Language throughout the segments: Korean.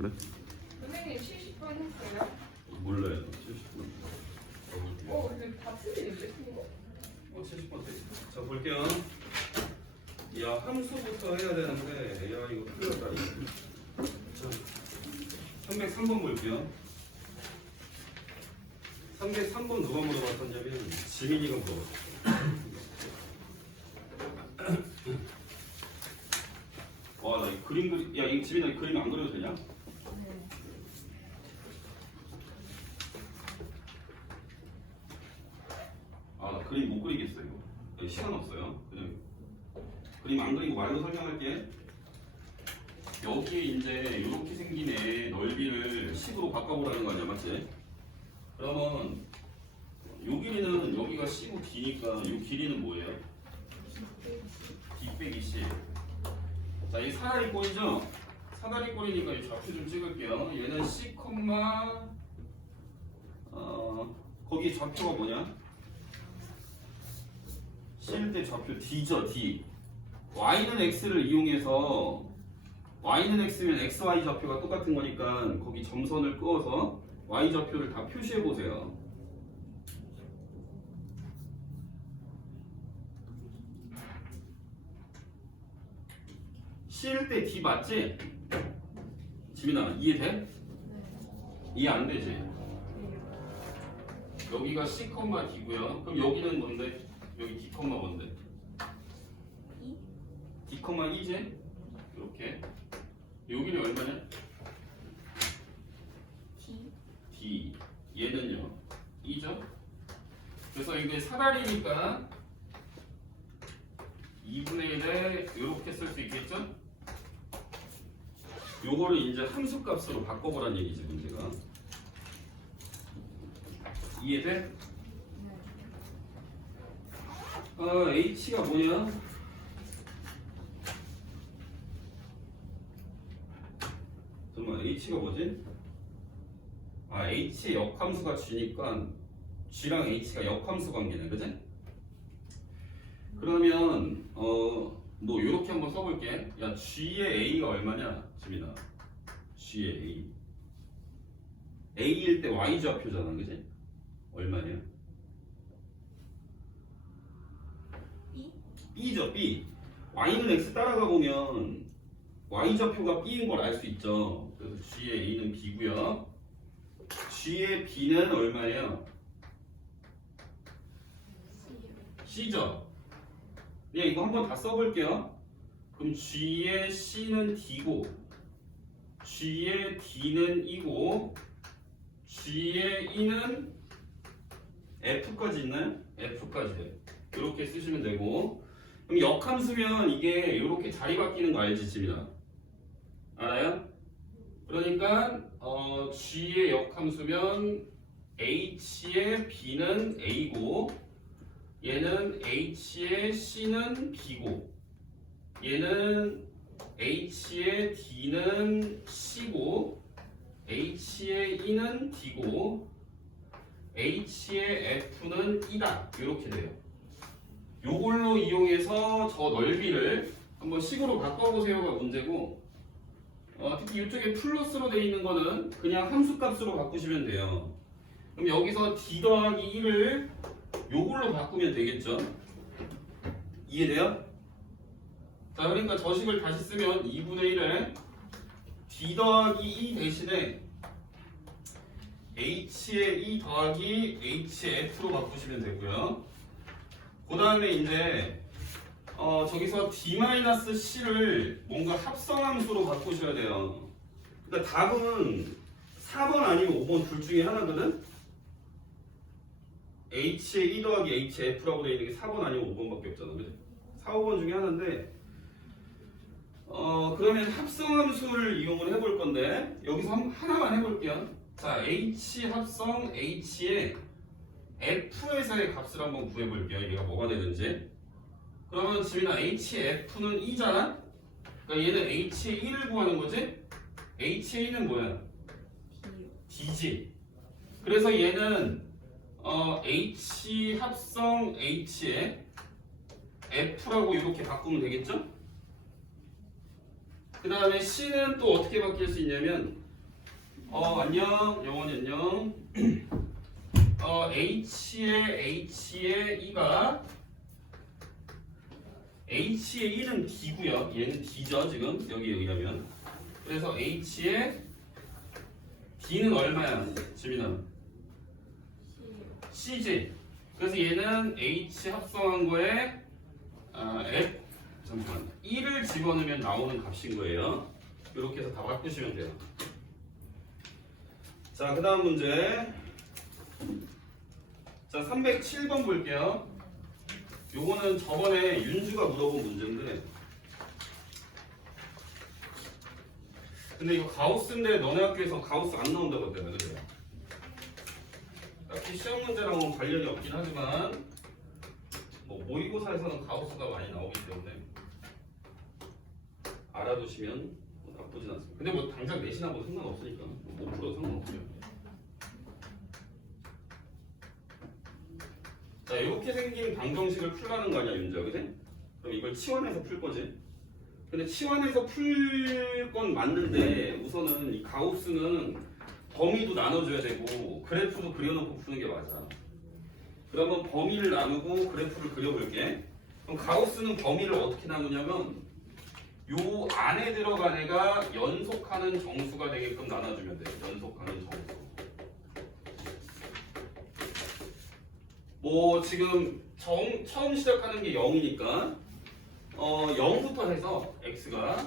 그래? 선생님 70분 했어요? 몰라요. 70분. 근데 다 틀리는데 이거? 70분 돼. 자 볼게요. 야 함수부터 해야 되는데 야 이거 큰일 났다. 자 303번 볼게요. 303번 누가 물어봤었냐면 지민이가 물어봤어. 와, 나 이 그림 야, 이 지민아 이 그림 안 그려도 되냐? 아, 나 그림 못 그리겠어 이거. 여기 시간 없어요. 그냥 그림 안 그리고 말로 설명할게. 여기에 이제 이렇게 생긴 애 넓이를 10으로 바꿔보라는 거 아니야, 맞지? 그러면 요 길이는 여기가 10고 D니까 요 길이는 뭐예요? D 빼기 10. 자, 이 사다리 꼴이죠? 사다리 꼴이니까 이 좌표 좀 찍을게요. 얘는 C, 거기 좌표가 뭐냐? C일 때 좌표 D죠, D. Y는 X를 이용해서 Y는 X면 XY 좌표가 똑같은 거니까 거기 점선을 그어서 Y 좌표를 다 표시해 보세요. C일 때 D 맞지? 지민아 이해돼? 이해 안 되지? 여기가 C, D고요. 그럼 여기는 뭔데? 여기 D, 뭔데? D, E지? 이렇게. 여기는 얼마냐? D. 얘는요? E죠? 그래서 이게 사다리니까 2분의 1에 이렇게 쓸 수 있겠죠? 요거를 이제 함수 값으로 바꿔보란 얘기지, 문제가. 이해돼? H가 뭐냐? 잠깐만, H가 뭐지? H의 역함수가 G니까 G랑 H가 역함수 관계네, 그지? 그러면 뭐 요렇게 한번 써볼게. 야, G의 A가 얼마냐? 지민아, G의 A. A일 때 Y 좌표잖아, 그지? 얼마냐? B죠, B. Y는 X 따라가 보면 Y 좌표가 B인 걸 알 수 있죠. 그래서 G의 A는 B고요. G의 B는 얼마예요? C죠. 네, 이거 한번 다 써볼게요. 그럼 G의 C는 D고, G의 D는 E고, G의 E는 F까지 있나요? F까지. 이렇게 쓰시면 되고. 그럼 역함수면 이게 이렇게 자리 바뀌는 거 알지, 지민아? 알아요? 그러니까 G의 역함수면 H의 B는 A고, 얘는 H의 C는 B고, 얘는 H의 D는 C고, H의 E는 D고, H의 F는 E다. 이렇게 돼요. 요걸로 이용해서 저 넓이를 한번 식으로 바꿔보세요가 문제고, 특히 이쪽에 플러스로 되어 있는 거는 그냥 함수값으로 바꾸시면 돼요. 그럼 여기서 D 더하기 1을 요걸로 바꾸면 되겠죠? 이해돼요? 자, 그러니까 저 식을 다시 쓰면 2분의 1을 D 더하기 2 대신에 H의 E 더하기 H의 F로 바꾸시면 되고요. 그 다음에 이제 저기서 D-C를 뭔가 합성함수로 바꾸셔야 돼요. 그러니까 답은 4번 아니면 5번 둘 중에 하나거든? H의 E 더하기 H의 F라고 되어 있는 게 4번 아니면 5번밖에 없잖아. 그죠? 4, 5번 중에 하나인데 그러면 합성함수를 이용을 해볼 건데 여기서 하나만 해볼게요. 자, H 합성 H의 F에서의 값을 한번 구해볼게요. 얘가 뭐가 되는지. 그러면 지민아 HF는 2잖아? 그러니까 얘는 H의 1을 구하는 거지? H의 2는 뭐야? D지. 그래서 얘는 H 합성 H의 F라고 이렇게 바꾸면 되겠죠? 그 다음에 C는 또 어떻게 바뀔 수 있냐면 안녕. 영원이 안녕. H의 E가 H의 E는 D고요. 얘는 D죠 지금 여기에 의하면. 그래서 H의 D는 얼마야? 지민아. C지. 그래서 얘는 H 합성한 거에 F 잠깐만 1을 집어넣으면 나오는 값인 거예요. 이렇게 해서 다 바꾸시면 돼요. 자, 그 다음 문제. 자, 307번 볼게요. 요거는 저번에 윤주가 물어본 문제인데, 근데 이거 가우스인데 너네 학교에서 가우스 안 나온다고 하더라, 그죠? 딱히 시험 문제랑은 관련이 없긴 하지만 뭐 모의고사에서는 가우스가 많이 나오기 때문에 알아두시면 뭐 나쁘진 않습니다. 근데 뭐 당장 내신하고 상관없으니까 뭐 5% 상관없어요. 자, 이렇게 생긴 방정식을 풀라는 거 아니야, 윤자, 그지? 그럼 이걸 치환해서 풀 거지. 근데 치환해서 풀 건 맞는데 우선은 이 가우스는 범위도 나눠줘야 되고 그래프도 그려놓고 푸는 게 맞아. 그러면 범위를 나누고 그래프를 그려볼게. 그럼 가우스는 범위를 어떻게 나누냐면 요 안에 들어간 애가 연속하는 정수가 되게끔 나눠주면 돼요. 연속하는 정수. 뭐 지금 처음 시작하는 게 0이니까 0부터 해서 x가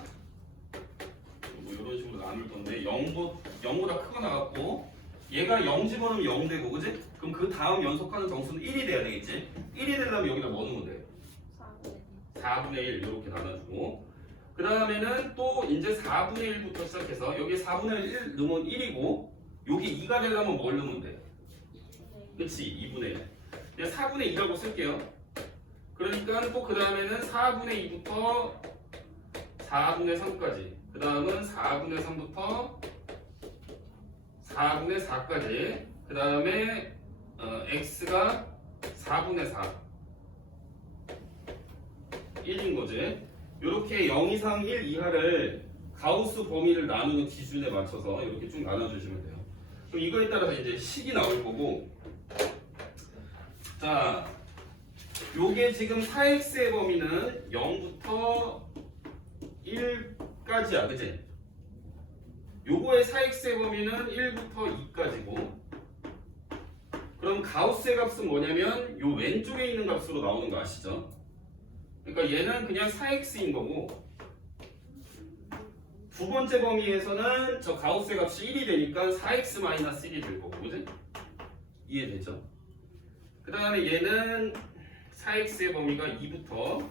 뭐 이런 식으로 나눌 건데 0보다 크게 나갔고 얘가 0 집어넣으면 0 되고 그지? 그럼 그 다음 연속하는 정수는 1이 돼야 되겠지? 1이 되려면 여기다 뭐 넣으면 돼? 4분의 1 이렇게 나눠주고 그 다음에는 또 이제 4분의 1부터 시작해서 여기 4분의 1 넣으면 1이고 여기 2가 되려면 뭘 넣으면 돼? 그치? 2분의 1 4분의 2라고 쓸게요. 그러니까 또 그 다음에는 4분의 2부터 4분의 3까지 그 다음은 4분의 3부터 4분의 4까지 그 다음에 x가 4분의 4 1인 거지. 이렇게 0 이상 1 이하를 가우스 범위를 나누는 기준에 맞춰서 이렇게 쭉 나눠주시면 돼요. 그럼 이거에 따라서 이제 식이 나올 거고 자, 요게 지금 4x의 범위는 0부터 1까지야, 그치? 요거의 4x의 범위는 1부터 2까지고 그럼 가우스의 값은 뭐냐면 요 왼쪽에 있는 값으로 나오는 거 아시죠? 그러니까 얘는 그냥 4x인 거고 두 번째 범위에서는 저 가우스의 값이 1이 되니까 4x-1이 될 거고, 그치? 이해되죠? 그 다음에 얘는 4x의 범위가 2부터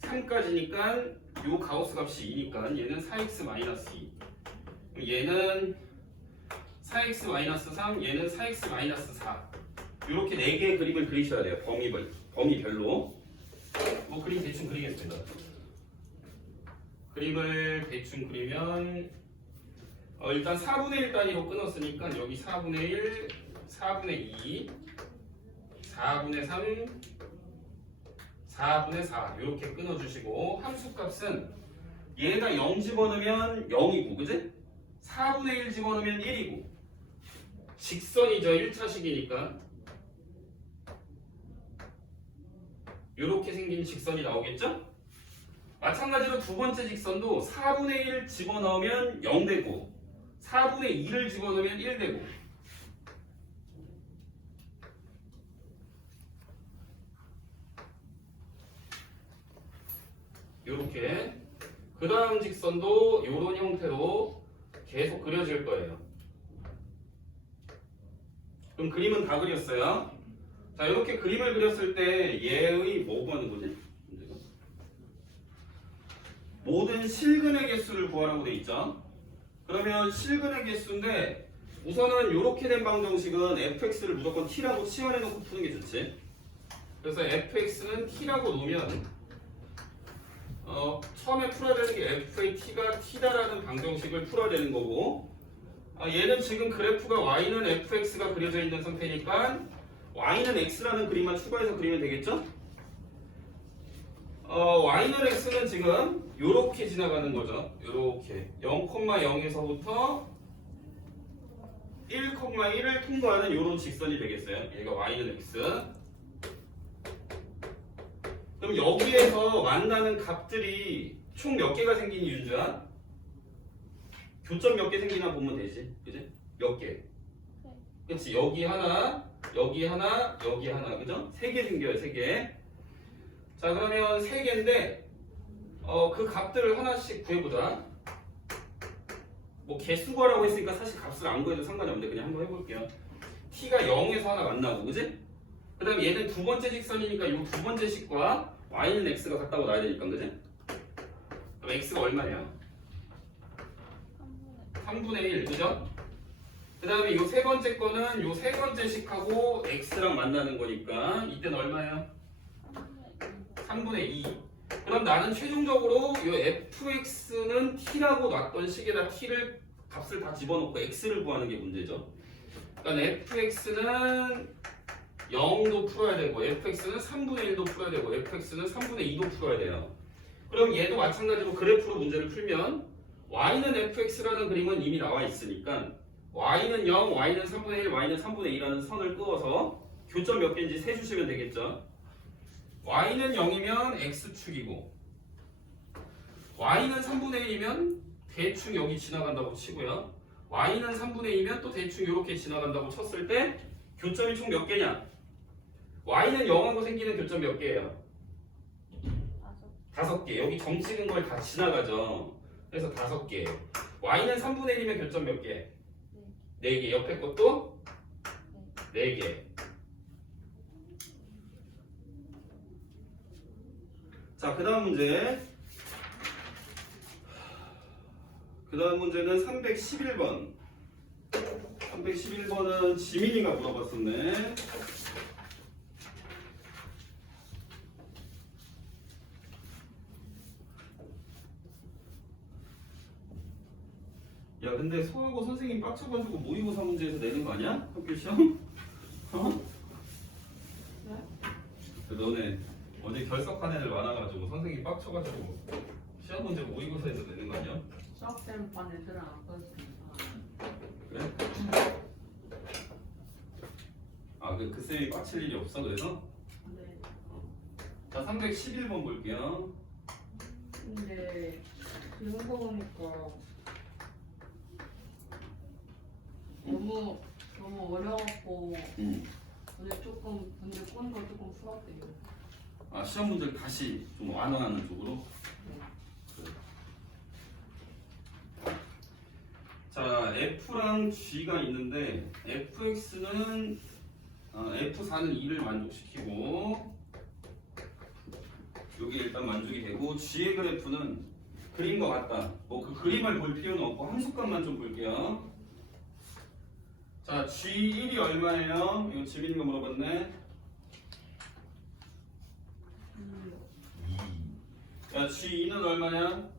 3까지니까 요 가우스 값이 2니까 얘는 4x-2 얘는 4x-3 얘는 4x-4 이렇게 4개의 그림을 그리셔야 돼요. 범위별로 뭐 그림 대충 그리겠습니다. 그림을 대충 그리면 일단 4분의 1 단위로 끊었으니까 여기 4분의 1 4분의 2 4분의 3 4분의 4 이렇게 끊어주시고 함수값은 얘가 0 집어넣으면 0이고 그지? 4분의 1 집어넣으면 1이고 직선이죠. 1차식이니까 이렇게 생긴 직선이 나오겠죠? 마찬가지로 두 번째 직선도 4분의 1 집어넣으면 0 되고 4분의 2를 집어넣으면 1 되고 이렇게 그 다음 직선도 이런 형태로 계속 그려질 거예요. 그럼 그림은 다 그렸어요. 자, 이렇게 그림을 그렸을 때 얘의 뭐 구하는 거지? 모든 실근의 개수를 구하라고 돼 있죠. 그러면 실근의 개수인데 우선은 이렇게 된 방정식은 fx를 무조건 t라고 치환해 놓고 푸는 게 좋지. 그래서 fx는 t라고 놓으면 처음에 풀어야 되는 게 f의 t가 t다라는 방정식을 풀어야 되는 거고 얘는 지금 그래프가 y는 fx가 그려져 있는 상태니까 y는 x라는 그림만 추가해서 그리면 되겠죠? y는 x는 지금 요렇게 지나가는 거죠. 요렇게 0,0에서부터 1,1을 통과하는 이런 직선이 되겠어요. 얘가 y는 x. 그럼 여기에서 만나는 값들이 총 몇 개가 생기니 윤주야? 교점 몇 개 생기나 보면 되지. 그지? 몇 개? 그치? 여기 하나, 여기 하나, 여기 하나. 그죠? 3개 생겨요. 3개. 자, 그러면 3개인데 그 값들을 하나씩 구해보자. 뭐 개수거라고 했으니까 사실 값을 안 구해도 상관이 없는데 그냥 한번 해볼게요. t가 0에서 하나 만나고, 그지? 그 다음에 얘는 두 번째 직선이니까 이 두 번째 식과 y는 x가 같다고 나야 되니까, 그지? 그럼 x가 얼마냐? 3분의 1, 그죠? 그 다음에 이 세 번째 거는 이 세 번째 식하고 x랑 만나는 거니까 이때는 얼마예요? 3분의 2. 그럼 나는 최종적으로 이 fx는 t라고 놨던 식에다 t를 값을 다 집어넣고 x를 구하는 게 문제죠. 그러니까 fx는 0도 풀어야 되고 fx는 3분의 1도 풀어야 되고 fx는 3분의 2도 풀어야 돼요. 그럼 얘도 마찬가지로 그래프로 문제를 풀면 y는 fx라는 그림은 이미 나와 있으니까 y는 0, y는 3분의 1, y는 3분의 2라는 선을 그어서 교점 몇 개인지 세주시면 되겠죠. y는 0이면 x축이고 y는 3분의 1이면 대충 여기 지나간다고 치고요. y는 3분의 2면 또 대충 이렇게 지나간다고 쳤을 때 교점이 총 몇 개냐? y는 0하고 생기는 교점 몇 개예요? 5개. 여기 점 찍은 걸 다 지나가죠. 그래서 5개. y는 3분의 1이면 교점 몇 개? 4개. 옆에 것도 4개. 자, 그 다음 문제. 그 다음 문제는 311번. 311번은 지민이가 물어봤었네. 야, 근데 소하고 선생님 빡쳐가지고 모의고사 문제에서 내는 거 아니야? 학교 시험? 어? 그 너네 어제 결석한 애들 많아가지고 선생님 빡쳐가지고 시험 문제 모의고사에서 내는 거 아니야? 수학생 반 애들은 안 꺼졌습니다. 그래? 아, 그 쌤이 빡칠 일이 없어 그래서? 네. 자, 311번 볼게요. 근데 그런 거 보니까 너무 어려웠고 오늘 조금 문제 푸는 거 조금 풀었대요. 아, 시험 문제를 다시 좀 완화하는 쪽으로? 네. 자, F랑 G가 있는데 fx는 F4는 2를 만족시키고 여기 일단 만족이 되고 G의 그래프는 그림과 같다. 뭐 그 그림을 볼 필요는 없고 함수값만 좀 볼게요. 자, G1이 얼마예요? 이거 지민이가 물어봤네. 2. 자, G2는 얼마냐?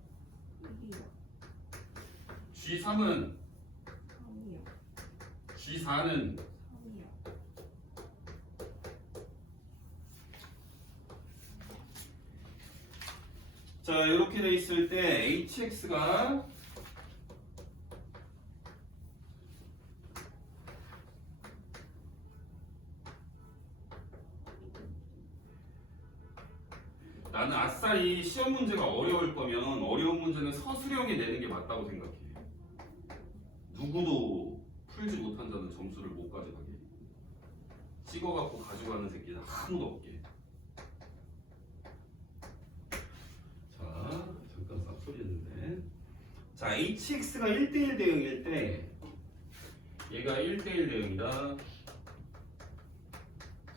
G3은? 3이요. G4는? 3이요. 자, 이렇게 돼 있을 때 hx가 나는 아싸리 시험 문제가 어려울 거면 어려운 문제는 서술형에 내는 게 맞다고 생각해. 누구도 풀지 못한 자는 점수를 못 가져가게. 찍어갖고 가져가는 새끼는 아무도 없게. 자, 잠깐 쌉소리 했는데. 자, hx가 1대1 대응일 때 얘가 1대1 대응이다.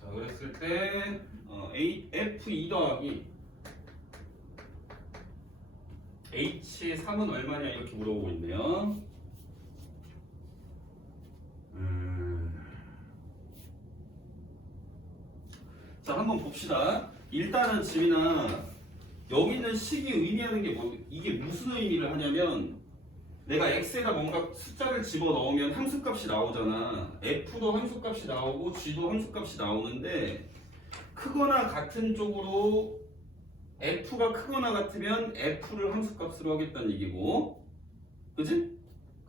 자, 그랬을 때 f2 더하기 h3은 얼마냐 이렇게 물어보고 있네요. 자, 한번 봅시다. 일단은 지민아, 여기 있는 식이 의미하는 게 이게 무슨 의미를 하냐면 내가 x에다 뭔가 숫자를 집어넣으면 함수값이 나오잖아. f도 함수값이 나오고 g도 함수값이 나오는데 크거나 같은 쪽으로 f가 크거나 같으면 f를 함수값으로 하겠다는 얘기고, 그지?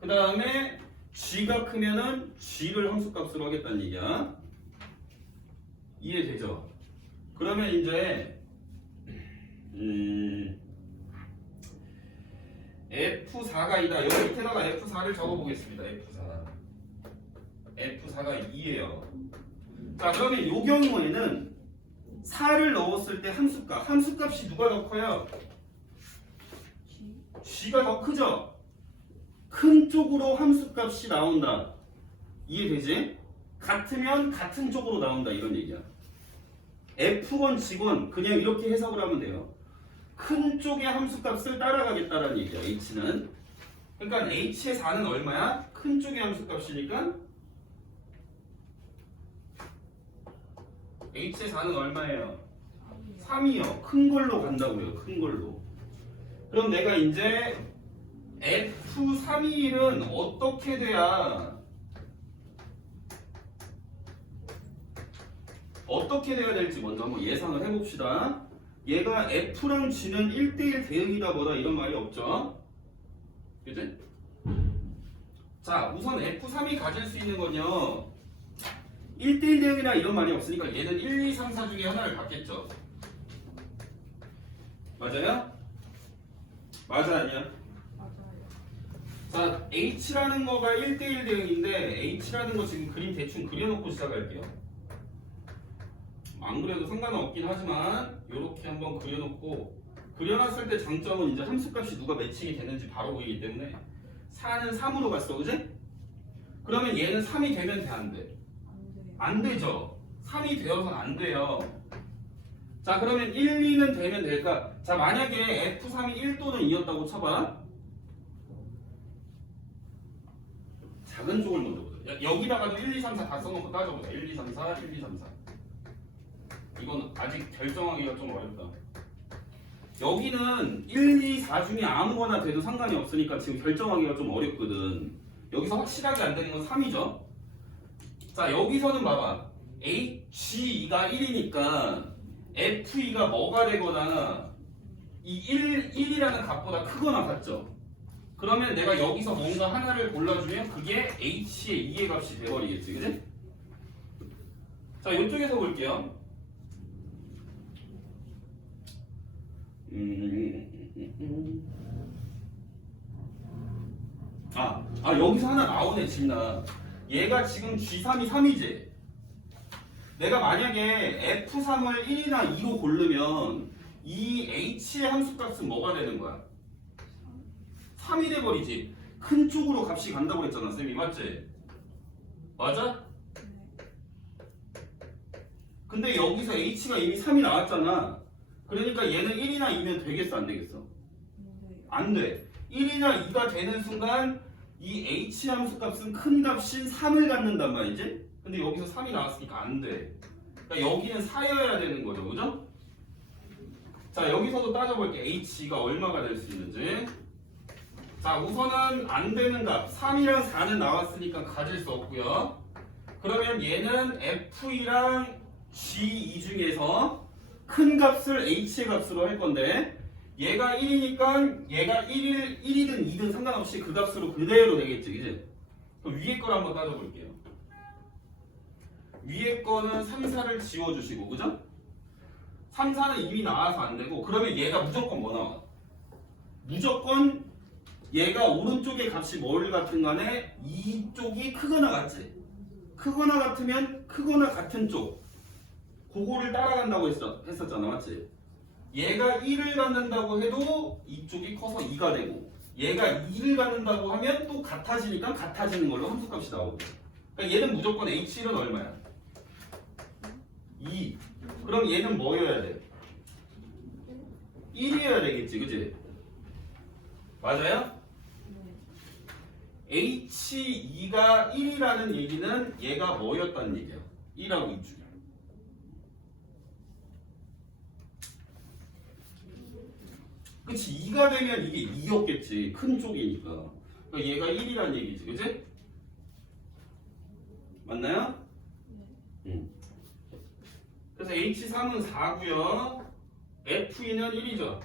그 다음에 g가 크면은 g를 함수값으로 하겠다는 얘기야. 이해되죠? 그러면 이제 F4가 2다. 여기 밑에다가 F4를 적어보겠습니다. F4가 2예요. 자, 그러면 이 경우에는 4를 넣었을 때 함수값이 누가 더 커요? G가 더 크죠? 큰 쪽으로 함수값이 나온다. 이해되지? 같으면 같은 쪽으로 나온다 이런 얘기야. F건 G건 그냥 이렇게 해석을 하면 돼요. 큰 쪽의 함수값을 따라가겠다라는 얘기야. H는. 그러니까 H의 4는 얼마야? 큰 쪽의 함수값이니까 H의 4는 얼마예요? 3이요. 큰 걸로 간다고요. 큰 걸로. 그럼 내가 이제 F31은 어떻게 돼야 될지 먼저 한번 예상을 해봅시다. 얘가 F랑 G는 1대1 대응이다 뭐다 이런 말이 없죠. 그치? 자, 우선 F3이 가질 수 있는 건요 1대1 대응이나 이런 말이 없으니까 얘는 1, 2, 3, 4 중에 하나를 갖겠죠. 맞아요? 맞아 아니야? 맞아요. 자, H라는 거가 1대1 대응인데 H라는 거 지금 그림 대충 그려놓고 시작할게요. 안 그려도 상관은 없긴 하지만 이렇게 한번 그려놓고 그려놨을 때 장점은 이제 함수값이 누가 매칭이 되는지 바로 보이기 때문에 4는 3으로 갔어, 그지? 그러면 얘는 3이 되면 돼, 안 돼? 안 되죠. 3이 되어서는 안 돼요. 자, 그러면 1, 2는 되면 될까? 자, 만약에 F3이 1 또는 2였다고 쳐봐. 작은 쪽을 먼저 보자. 여기다가도 1, 2, 3, 4 다 써놓고 따져보자. 1, 2, 3, 4, 1, 2, 3, 4. 이건 아직 결정하기가 좀 어렵다. 여기는 1, 2, 4 중에 아무거나 돼도 상관이 없으니까 지금 결정하기가 좀 어렵거든. 여기서 확실하게 안 되는 건 3이죠. 자, 여기서는 봐봐. HE가 1이니까 FE가 뭐가 되거나 이 1이라는 값보다 크거나 같죠. 그러면 내가 여기서 뭔가 하나를 골라주면 그게 H의 2의 값이 돼버리겠지, 그지? 자, 이쪽에서 볼게요. 여기서 하나 나오네, 진나. 얘가 지금 G3이 3이지? 내가 만약에 F3을 1이나 2로 고르면 이 H의 함수값은 뭐가 되는 거야? 3이 돼버리지. 큰 쪽으로 값이 간다고 했잖아, 쌤이. 맞지? 맞아? 근데 여기서 H가 이미 3이 나왔잖아. 그러니까 얘는 1이나 2면 되겠어, 안 되겠어? 안 돼. 1이나 2가 되는 순간 이 H 함수값은 큰 값인 3을 갖는단 말이지? 근데 여기서 3이 나왔으니까 안 돼. 그러니까 여기는 4여야 되는 거죠, 그죠? 자, 여기서도 따져볼게. H가 얼마가 될 수 있는지. 자, 우선은 안 되는 값 3이랑 4는 나왔으니까 가질 수 없고요. 그러면 얘는 F2랑 G2 중에서 큰 값을 H의 값으로 할 건데 얘가 1이니까 얘가 1이든 2든 상관없이 그 값으로 그대로 되겠지, 그지? 그럼 위에 걸 한번 따져볼게요. 위에 거는 3, 4를 지워주시고, 그죠? 3, 4는 이미 나와서 안 되고 그러면 얘가 무조건 뭐 나와? 무조건 얘가 오른쪽의 값이 뭘 같은 간에 이쪽이 크거나 같지? 크거나 같으면 크거나 같은 쪽 그거를 따라간다고 했었잖아, 맞지? 얘가 1을 갖는다고 해도 이쪽이 커서 2가 되고 얘가 2를 갖는다고 하면 또 같아지니까 같아지는 걸로 함수값이 나오고 그러니까 얘는 무조건 H1은 얼마야? 2. 그럼 얘는 뭐여야 돼? 1이어야 되겠지, 그치? 맞아요? H2가 1이라는 얘기는 얘가 뭐였다는 얘기야? 1하고 2 중에. 그치? 2가 되면 이게 2였겠지. 큰 쪽이니까. 그러니까 얘가 1이라는 얘기지. 그치? 맞나요? 응. 그래서 H3은 4고요. F2는 1이죠. 요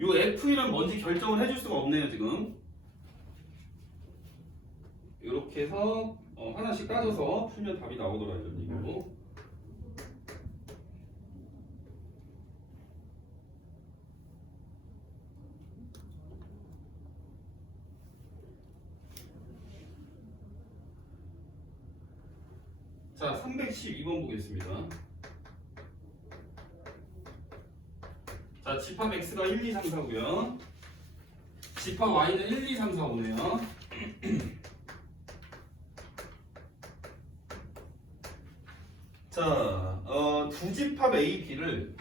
F1은 뭔지 결정을 해줄 수가 없네요, 지금. 이렇게 해서 하나씩 따져서 풀면 답이 나오더라 이런 얘기고. 자, 312번 보겠습니다. 자, 집합 x가 1, 2, 3, 4고요. 집합 y는 1, 2, 3, 4, 5네요. 자, 두 집합 A, B를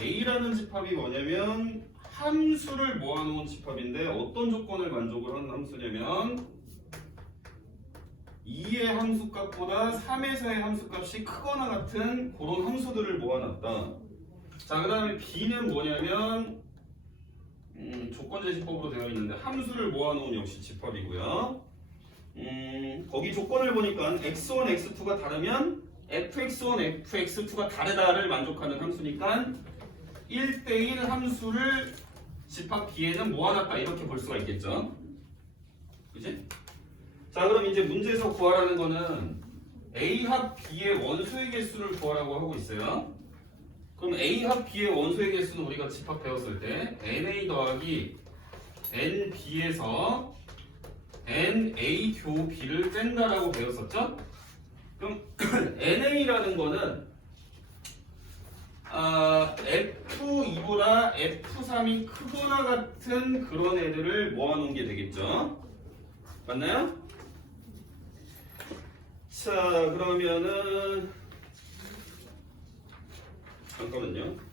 A라는 집합이 뭐냐면 함수를 모아놓은 집합인데 어떤 조건을 만족을 하는 함수냐면 2의 함수값보다 3에서의 함수값이 크거나 같은 그런 함수들을 모아놨다. 자, 그 다음에 B는 뭐냐면 조건제시법으로 되어 있는데 함수를 모아놓은 역시 집합이고요. 거기 조건을 보니까 x1, x2가 다르면 fx1, fx2가 다르다를 만족하는 함수니까 1대1 함수를 집합 B에는 모아놨다 이렇게 볼 수가 있겠죠. 그지? 자, 그럼 이제 문제에서 구하라는 거는 A 합 B의 원소의 개수를 구하라고 하고 있어요. 그럼 A 합 B의 원소의 개수는 우리가 집합 배웠을 때 NA 더하기 NB에서 NA 교 B를 뺀다라고 배웠었죠? 그럼 NA라는 거는 F2보다 F3이 크거나 같은 그런 애들을 모아놓은 게 되겠죠? 맞나요? 자, 그러면은 잠깐만요. 잠깐.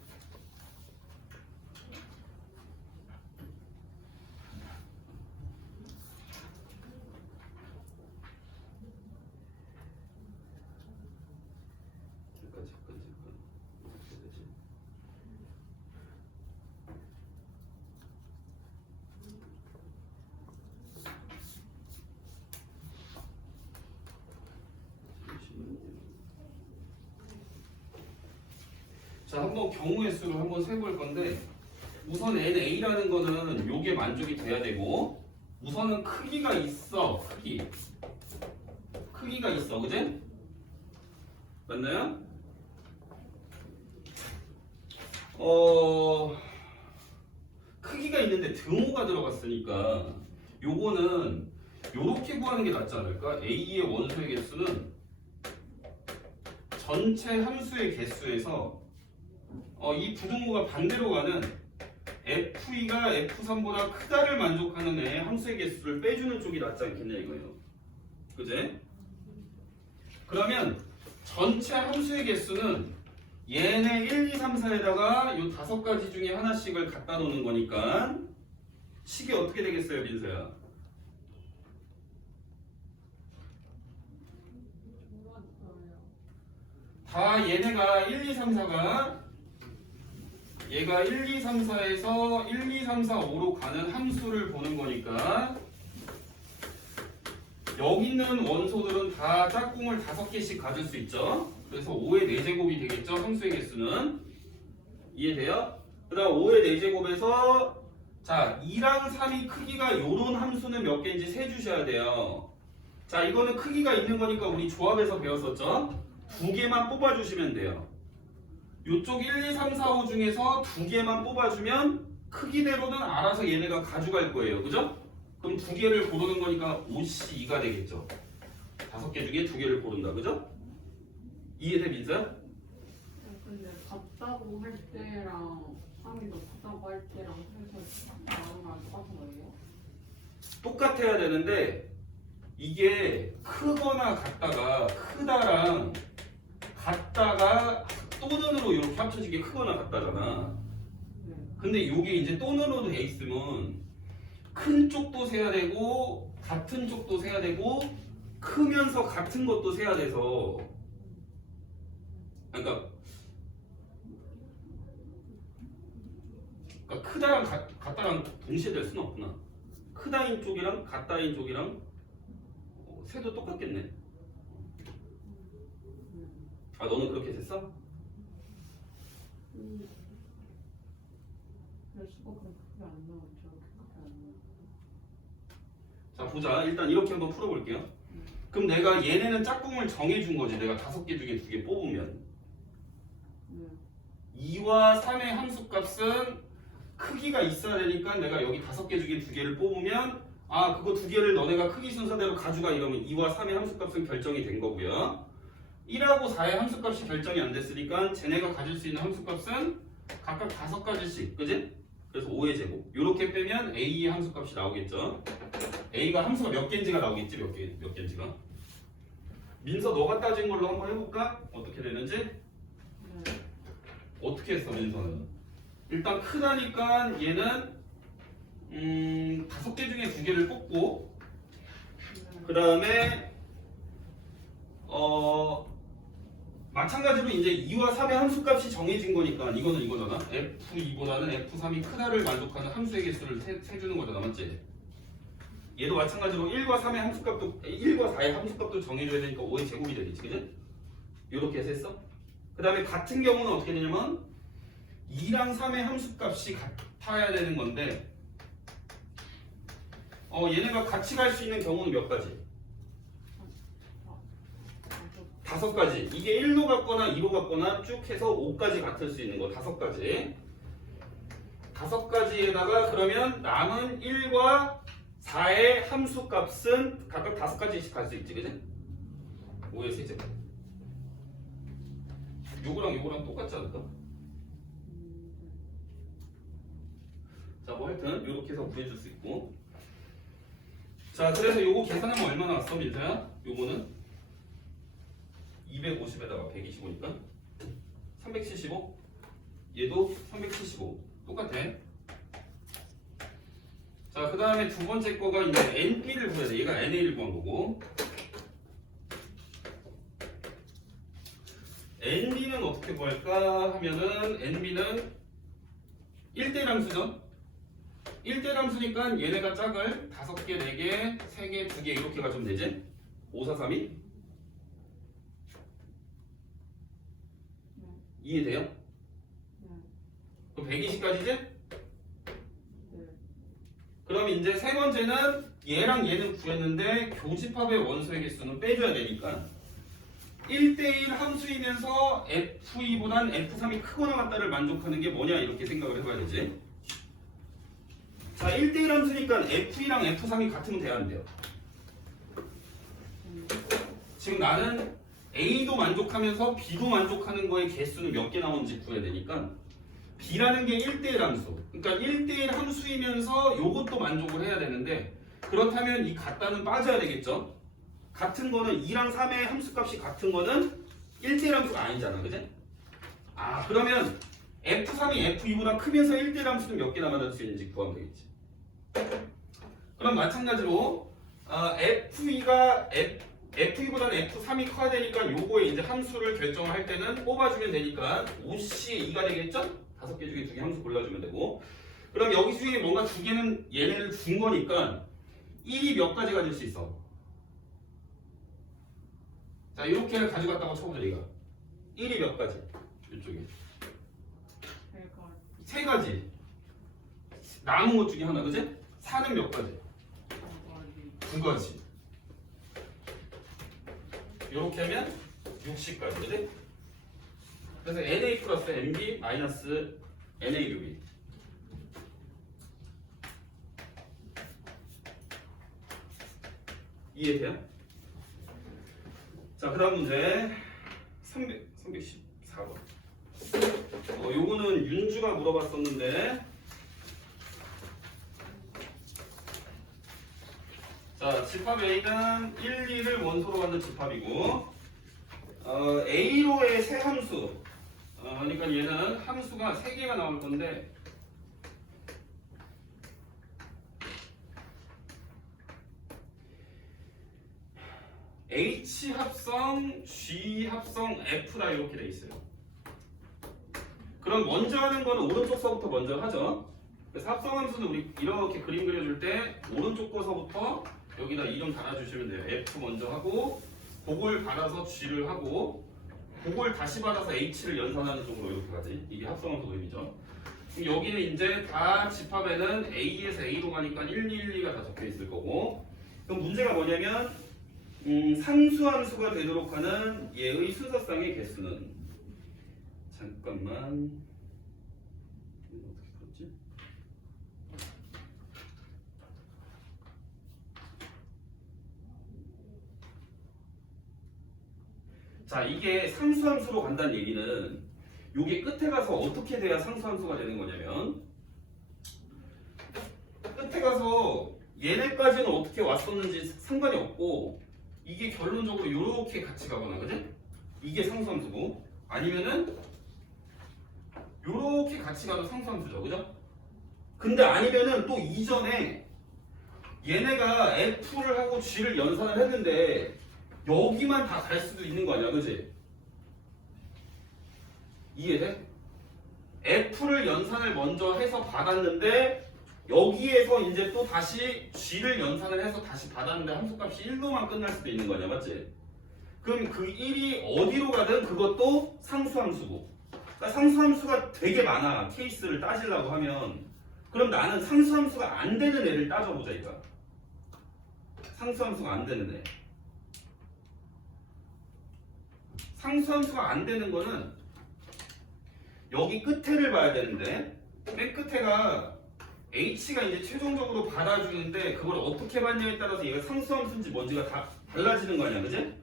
어떻게 되지? 자, 한번 경우의 수를 한번 세볼 건데 우선 NA라는 거는 요게 만족이 돼야 되고 우선은 크기가 있어. 크기가 있어. 그지? 맞나요? 크기가 있는데 등호가 들어갔으니까 요거는 요렇게 구하는 게 낫지 않을까? A의 원소의 개수는 전체 함수의 개수에서 이 부등호가 반대로 가는 F2가 F3보다 크다를 만족하는 애 함수의 개수를 빼주는 쪽이 낫지 않겠냐 이거예요. 그제? 그러면 전체 함수의 개수는 얘네 1, 2, 3, 4에다가 요 5가지 중에 하나씩을 갖다 놓는 거니까 식이 어떻게 되겠어요, 민서야? 다 얘네가 1, 2, 3, 4가 얘가 1, 2, 3, 4에서 1, 2, 3, 4, 5로 가는 함수를 보는 거니까 여기 있는 원소들은 다 짝꿍을 5개씩 가질 수 있죠. 그래서 5의 4제곱이 되겠죠. 함수의 개수는. 이해돼요? 그 다음 5의 4제곱에서 자 2랑 3이 크기가 요런 함수는 몇 개인지 세주셔야 돼요. 자, 이거는 크기가 있는 거니까 우리 조합에서 배웠었죠. 2개만 뽑아주시면 돼요. 요쪽 1, 2, 3, 4, 5 중에서 2개만 뽑아주면 크기대로는 알아서 얘네가 가져갈 거예요. 그죠? 그럼 2개를 고르는 거니까 5C2가 되겠죠. 5개 중에 2개를 고른다. 그죠? 이해돼, 민서야? 근데 같다고 할 때랑 3이 높다고 할 때랑 해서 나오는 거랑 똑같은 거예요? 똑같아야 되는데 이게 크거나 같다가 크다랑 같다가 또는으로 이렇게 합쳐진 게 크거나 같다잖아. 네. 근데 요게 이제 또는으로 돼 있으면 큰 쪽도 세야 되고 같은 쪽도 세야 되고 크면서 같은 것도 세야 돼서 그러니까 크다랑 같다랑 동시에 될 수는 없구나. 크다인 쪽이랑 같다인 쪽이랑 세도 똑같겠네. 아, 너는 그렇게 됐어? 몇 수가 그렇게 안 나오죠. 그렇게 안 나오죠. 자 보자. 일단 이렇게 한번 풀어볼게요. 그럼 내가 얘네는 짝꿍을 정해준 거지. 내가 5개 중에 2개 뽑으면 네. 2와 3의 함수값은 크기가 있어야 되니까 내가 여기 5개 중에 2개를 뽑으면 아 그거 2개를 너네가 크기 순서대로 가져가 이러면 2와 3의 함수값은 결정이 된 거고요. 1하고 4의 함수값이 결정이 안 됐으니까 쟤네가 가질 수 있는 함수값은 각각 5가지씩 그지? 그래서 5의 제곱 이렇게 빼면 A의 함수값이 나오겠죠. A가 함수가 몇 개인지가 나오겠지. 몇 개인지가. 민서 너가 따진 걸로 한번 해볼까? 어떻게 되는지? 네. 어떻게 했어 민서는? 일단 크다니까 얘는 5개 중에 2개를 뽑고 그 다음에 마찬가지로 이제 2와 3의 함수값이 정해진 거니까 이거는 이거잖아. F2보다는 F3이 크다를 만족하는 함수의 개수를 세주는 거잖아. 맞지? 얘도 마찬가지로 1과 3의 함수값도 1과 4의 함수값도 정해줘야 되니까 5의 제곱이 되겠지. 그지? 이렇게 해서 했어. 그 다음에 같은 경우는 어떻게 되냐면 2랑 3의 함수값이 같아야 되는 건데 얘네가 같이 갈 수 있는 경우는 몇 가지? 5가지. 이게 1로 같거나 2로 같거나 쭉 해서 5까지 같을 수 있는 거 5가지. 5가지에다가 그러면 남은 1과 4의 함수값은 각각 5가지씩 갈 수 있지, 그지? 5의 세제곱. 요거랑 똑같지 않을까? 자, 뭐 하여튼 요렇게 해서 구해줄 수 있고. 자, 그래서 요거 계산하면 얼마 나왔어, 민서야? 요거는 250에다가 125니까 375. 얘도 375. 똑같아. 자, 그 다음에 두 번째 거가 이제 NB를 구해야 돼. 얘가 NA를 구한 거고. NB는 어떻게 구할까 하면은 NB는 1대1 함수죠. 1대1 함수니까 얘네가 짝을 5개, 4개, 3개, 2개 이렇게 가지면 되지? 5, 4, 3이? 이해돼요? 그럼 120까지지? 그럼 이제 세 번째는 얘랑 얘는 구했는데 교집합의 원소의 개수는 빼줘야 되니까 1대1 함수이면서 F2보단 F3이 크거나 같다를 만족하는 게 뭐냐 이렇게 생각을 해봐야 되지. 자, 1대1 함수니까 F2랑 F3이 같으면 돼야 안 돼요. 지금 나는 A도 만족하면서 B도 만족하는 거의 개수는 몇 개 나오는지 구해야 되니까 B라는 게 1대1 함수. 그러니까 1대1 함수이면서 요것도 만족을 해야 되는데 그렇다면 이 같다는 빠져야 되겠죠. 같은 거는 2랑 3의 함수값이 같은 거는 1대1 함수가 아니잖아. 그지? 아, 그러면 F3이 F2보다 크면서 1대1 함수는 몇 개 남아날 수 있는지 구하면 되겠지. 그럼 마찬가지로 F2보다는 F3이 커야 되니까 요거에 이제 함수를 결정을 할 때는 뽑아주면 되니까 5C에 2가 되겠죠? 5개 중에 2개 함수 골라주면 되고. 그럼 여기 중에 뭔가 2개는 얘네를 준 거니까 1이 몇 가지 가질 수 있어? 자, 이렇게 가져갔다고 쳐보자, 얘가. 1이 몇 가지? 이쪽에. 3가지. 남은 것 중에 하나, 그지? 4는 몇 가지? 2가지. 이렇게 하면 60까지, 그지? 그래서 NA 플러스 NB 마이너스 NA 곱이. 이해돼요? 자, 그 다음 문제 314번. 요거는 윤주가 물어봤었는데, 자, 집합 A는 1, 2를 원소로 갖는 집합이고, A로의 세 함수, 그러니까 얘는 함수가 3개가 나올 건데, H 합성, G 합성, F다 이렇게 돼 있어요. 그럼 먼저 하는 거는 오른쪽 서부터 먼저 하죠. 그래서 합성함수는 우리 이렇게 그림 그려줄 때 오른쪽 거서부터 여기다 이름 달아주시면 돼요. F 먼저 하고 그걸 받아서 G를 하고 그걸 다시 받아서 H를 연산하는 쪽으로 이렇게 가지. 이게 합성함수 그림이죠. 그럼 여기는 이제 다 집합에는 A에서 A로 가니까 1, 2, 1, 2가 다 적혀 있을 거고 그럼 문제가 뭐냐면 상수함수가 되도록 하는 얘의 순서상의 개수는 잠깐만 이거 어떻게 풀었지? 자, 이게 상수함수로 간다는 얘기는 요게 끝에 가서 어떻게 돼야 상수함수가 되는 거냐면 끝에 가서 얘네까지는 어떻게 왔었는지 상관이 없고 이게 결론적으로 요렇게 같이 가거나 그지? 이게 상수함수고 아니면은 요렇게 같이 가도 상수함수죠 그죠? 근데 아니면은 또 이전에 얘네가 F를 하고 G를 연산을 했는데 여기만 다 갈 수도 있는 거 아니야 그지? 이해돼? F를 연산을 먼저 해서 받았는데 여기에서 이제 또 다시 G를 연산을 해서 다시 받았는데 함수값이 1로만 끝날 수도 있는 거냐 맞지? 그럼 그 1이 어디로 가든 그것도 상수함수고 그러니까 상수함수가 되게 많아 케이스를 따지려고 하면 그럼 나는 상수함수가 안 되는 애를 따져보자 이거야 상수함수가 안 되는 애 상수함수가 안 되는 거는 여기 끝에를 봐야 되는데 맨 끝에가 H가 이제 최종적으로 받아주는데 그걸 어떻게 받냐에 따라서 얘가 상수함수인지 뭔지가 다 달라지는 거 아니야 그지?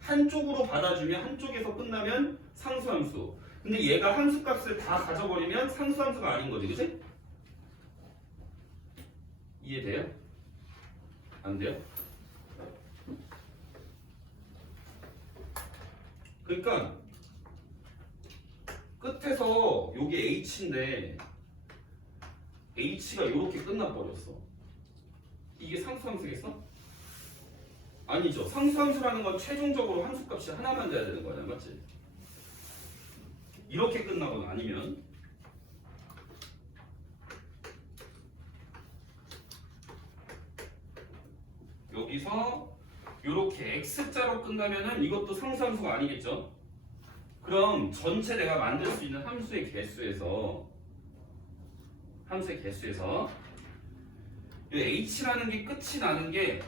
한쪽으로 받아주면 한쪽에서 끝나면 상수함수 근데 얘가 함수값을 다 가져버리면 상수함수가 아닌 거지 그지? 이해돼요? 안 돼요? 그러니까 끝에서 요게 H인데 H가 이렇게 끝나버렸어. 이게 상수함수겠어? 아니죠. 상수함수라는 건 최종적으로 함수값이 하나만 돼야 되는 거야, 맞지? 이렇게 끝나거나 아니면 여기서 이렇게 X자로 끝나면은 이것도 상수함수가 아니겠죠? 그럼 전체 내가 만들 수 있는 함수의 개수에서 이 H라는 게 끝이 나는 게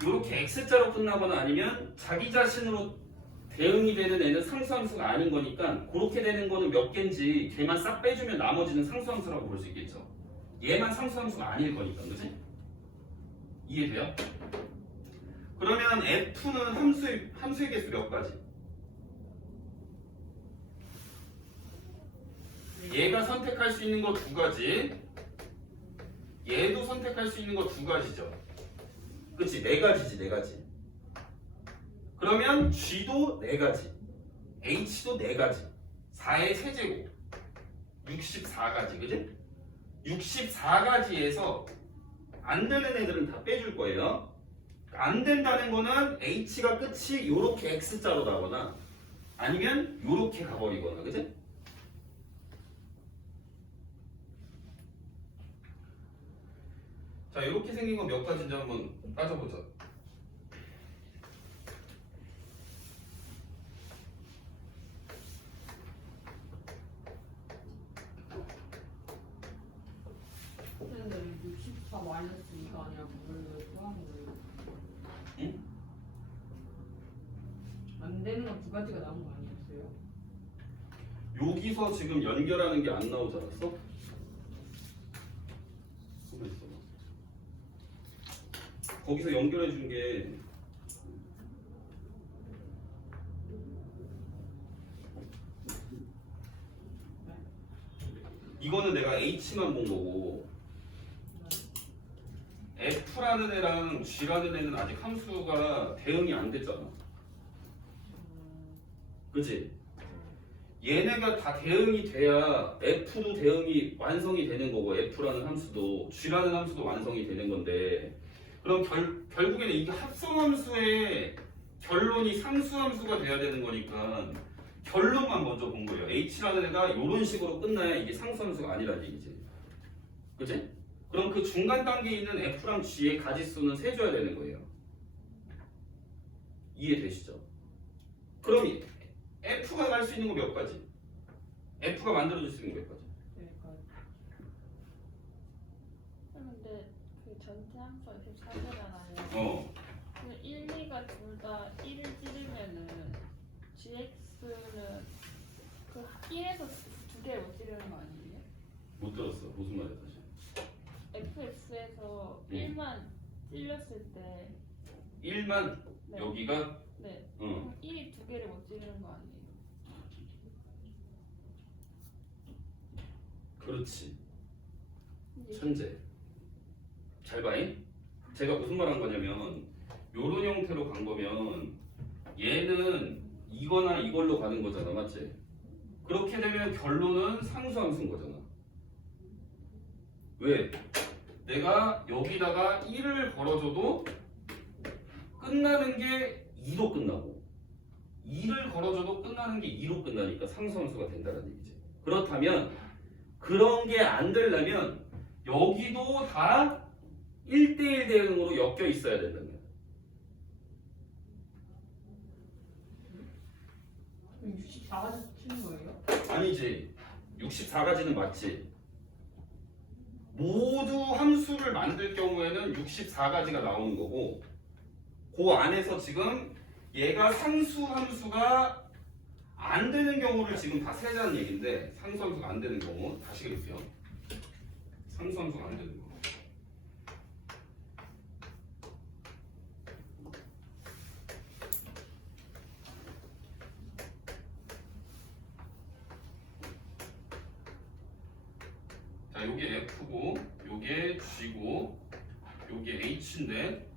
이렇게 X자로 끝나거나 아니면 자기 자신으로 대응이 되는 애는 상수함수가 아닌 거니까 그렇게 되는 거는 몇 개인지 걔만 싹 빼주면 나머지는 상수함수라고 볼 수 있겠죠. 얘만 상수함수가 아닐 거니까, 그치? 이해돼요? 그러면 F는 함수의 개수 몇 가지? 얘가 선택할 수 있는 거 두 가지, 얘도 선택할 수 있는 거 두 가지죠. 그치? 네 가지지, 네 가지. 그러면 G도 네 가지, H도 네 가지, 4의 세제곱, 64가지, 그치? 64가지에서 안 되는 애들은 다 빼줄 거예요. 안 된다는 거는 H가 끝이 요렇게 X자로 나거나 아니면 요렇게 가버리거나, 그치? 자, 이렇게 생긴 건 몇 가지인지 한번 따져보자. 근데 64 마이너스 2가 아니라 뭘 구하는 거예요? 응? 안 되는 거 두 가지가 나온 거 아니었어요? 여기서 지금 연결하는 게 안 나오지 않았어? 가만 있어봐. 거기서 연결해 준 게 이거는 내가 H만 본 거고 F라는 애랑 G라는 애는 아직 함수가 대응이 안 됐잖아. 그치? 얘네가 다 대응이 돼야 F도 대응이 완성이 되는 거고 F라는 함수도 G라는 함수도 완성이 되는 건데 그럼 결국에는 이게 합성함수의 결론이 상수함수가 돼야 되는 거니까 결론만 먼저 본 거예요. H라는 애가 이런 식으로 끝나야 이게 상수함수가 아니라는 얘기지. 그치? 그럼 그 중간 단계에 있는 F랑 G의 가지수는 세줘야 되는 거예요. 이해되시죠? 그럼 F가 갈 수 있는 거 몇 가지? F가 만들어줄 수 있는 거 몇 가지? 그러니까 근데 그 전체 함수가 64개잖아요. 근데 1, 2가 둘 다 1을 찌르면은 gx는 그 1에서 두 개를 못 찌르는 거 아니에요? 못 들었어. 무슨 말이야 다시? fx에서 1만 찔렸을 때 1만 네. 여기가 네. 응. 그럼 1이 두 개를 못 찌르는 거 아니에요? 그렇지. 근데 천재. 잘 봐잉. 제가 무슨 말 한 거냐면 요런 형태로 간 거면 얘는 이거나 이걸로 가는 거잖아. 맞지? 그렇게 되면 결론은 상수함수인 거잖아. 왜? 내가 여기다가 1을 걸어줘도 끝나는 게 2로 끝나고 2를 걸어줘도 끝나는 게 2로 끝나니까 상수함수가 된다는 얘기지. 그렇다면 그런 게 안 되려면 여기도 다 1대1 대응으로 엮여 있어야 된다는 거야. 그럼 64가지 치는 거예요? 아니지. 64가지는 맞지. 모두 함수를 만들 경우에는 64가지가 나오는 거고 그 안에서 지금 얘가 상수 함수가 안 되는 경우를 지금 다 세자는 얘기인데 상수 함수가 안 되는 경우 다시 그릴게요. 상수 함수가 안 되는 거. 자, 요게 F고, 요게 G고, 요게 H인데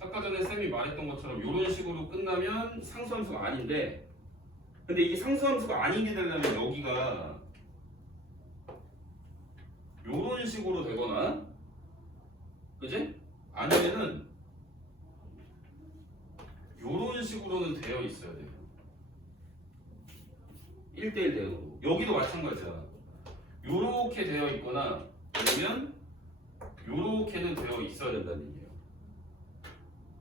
아까 전에 쌤이 말했던 것처럼 요런 식으로 끝나면 상수함수가 아닌데 근데 이게 상수함수가 아니게 되려면 여기가 요런 식으로 되거나 그지? 아니면은 요런 식으로는 되어 있어야 돼요. 1대1 대응으로. 여기도 마찬가지야. 요렇게 되어 있거나 아니면 요렇게는 되어 있어야 된다는 얘기예요.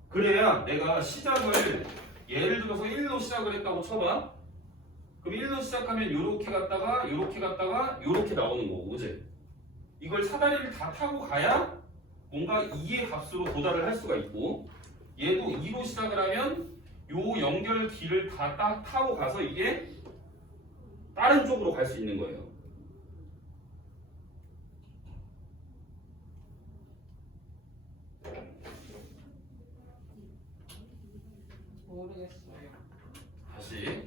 그래야 내가 시작을 예를 들어서 1로 시작을 했다고 쳐봐. 그럼 1로 시작하면 요렇게 갔다가 요렇게 갔다가 요렇게 나오는 거고 그지? 이걸 사다리를 다 타고 가야 뭔가 2의 값으로 도달을 할 수가 있고 얘도 2로 시작을 하면 요 연결길을 다 딱 타고 가서 이게 다른 쪽으로 갈 수 있는 거예요. 모르겠어요. 다시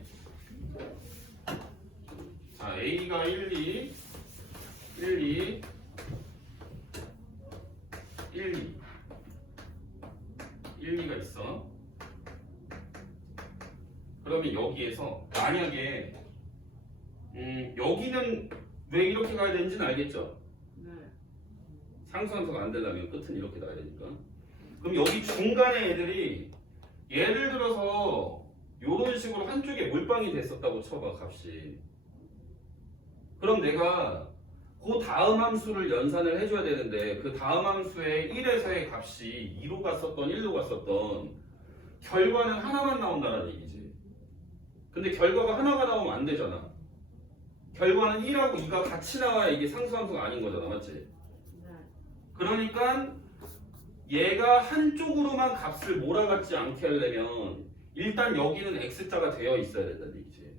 자 A가 1, 2 1, 2 1, 2 1, 2가 있어. 그러면 여기에서 만약에 여기는 왜 이렇게 가야 되는지는 알겠죠? 네. 상수함수가 안 되려면 끝은 이렇게 나야 되니까. 그럼 여기 중간에 애들이 예를 들어서 이런 식으로 한쪽에 몰빵이 됐었다고 쳐봐 값이. 그럼 내가 그 다음 함수를 연산을 해줘야 되는데 그 다음 함수의 1에서의 값이 2로 갔었던 1로 갔었던 결과는 하나만 나온다는 얘기지. 근데 결과가 하나가 나오면 안 되잖아. 결과는 1하고 2가 같이 나와야 이게 상수함수가 아닌 거잖아. 맞지? 네. 그러니까 얘가 한쪽으로만 값을 몰아가지 않게 하려면 일단 여기는 x자가 되어 있어야 된다는 얘기지.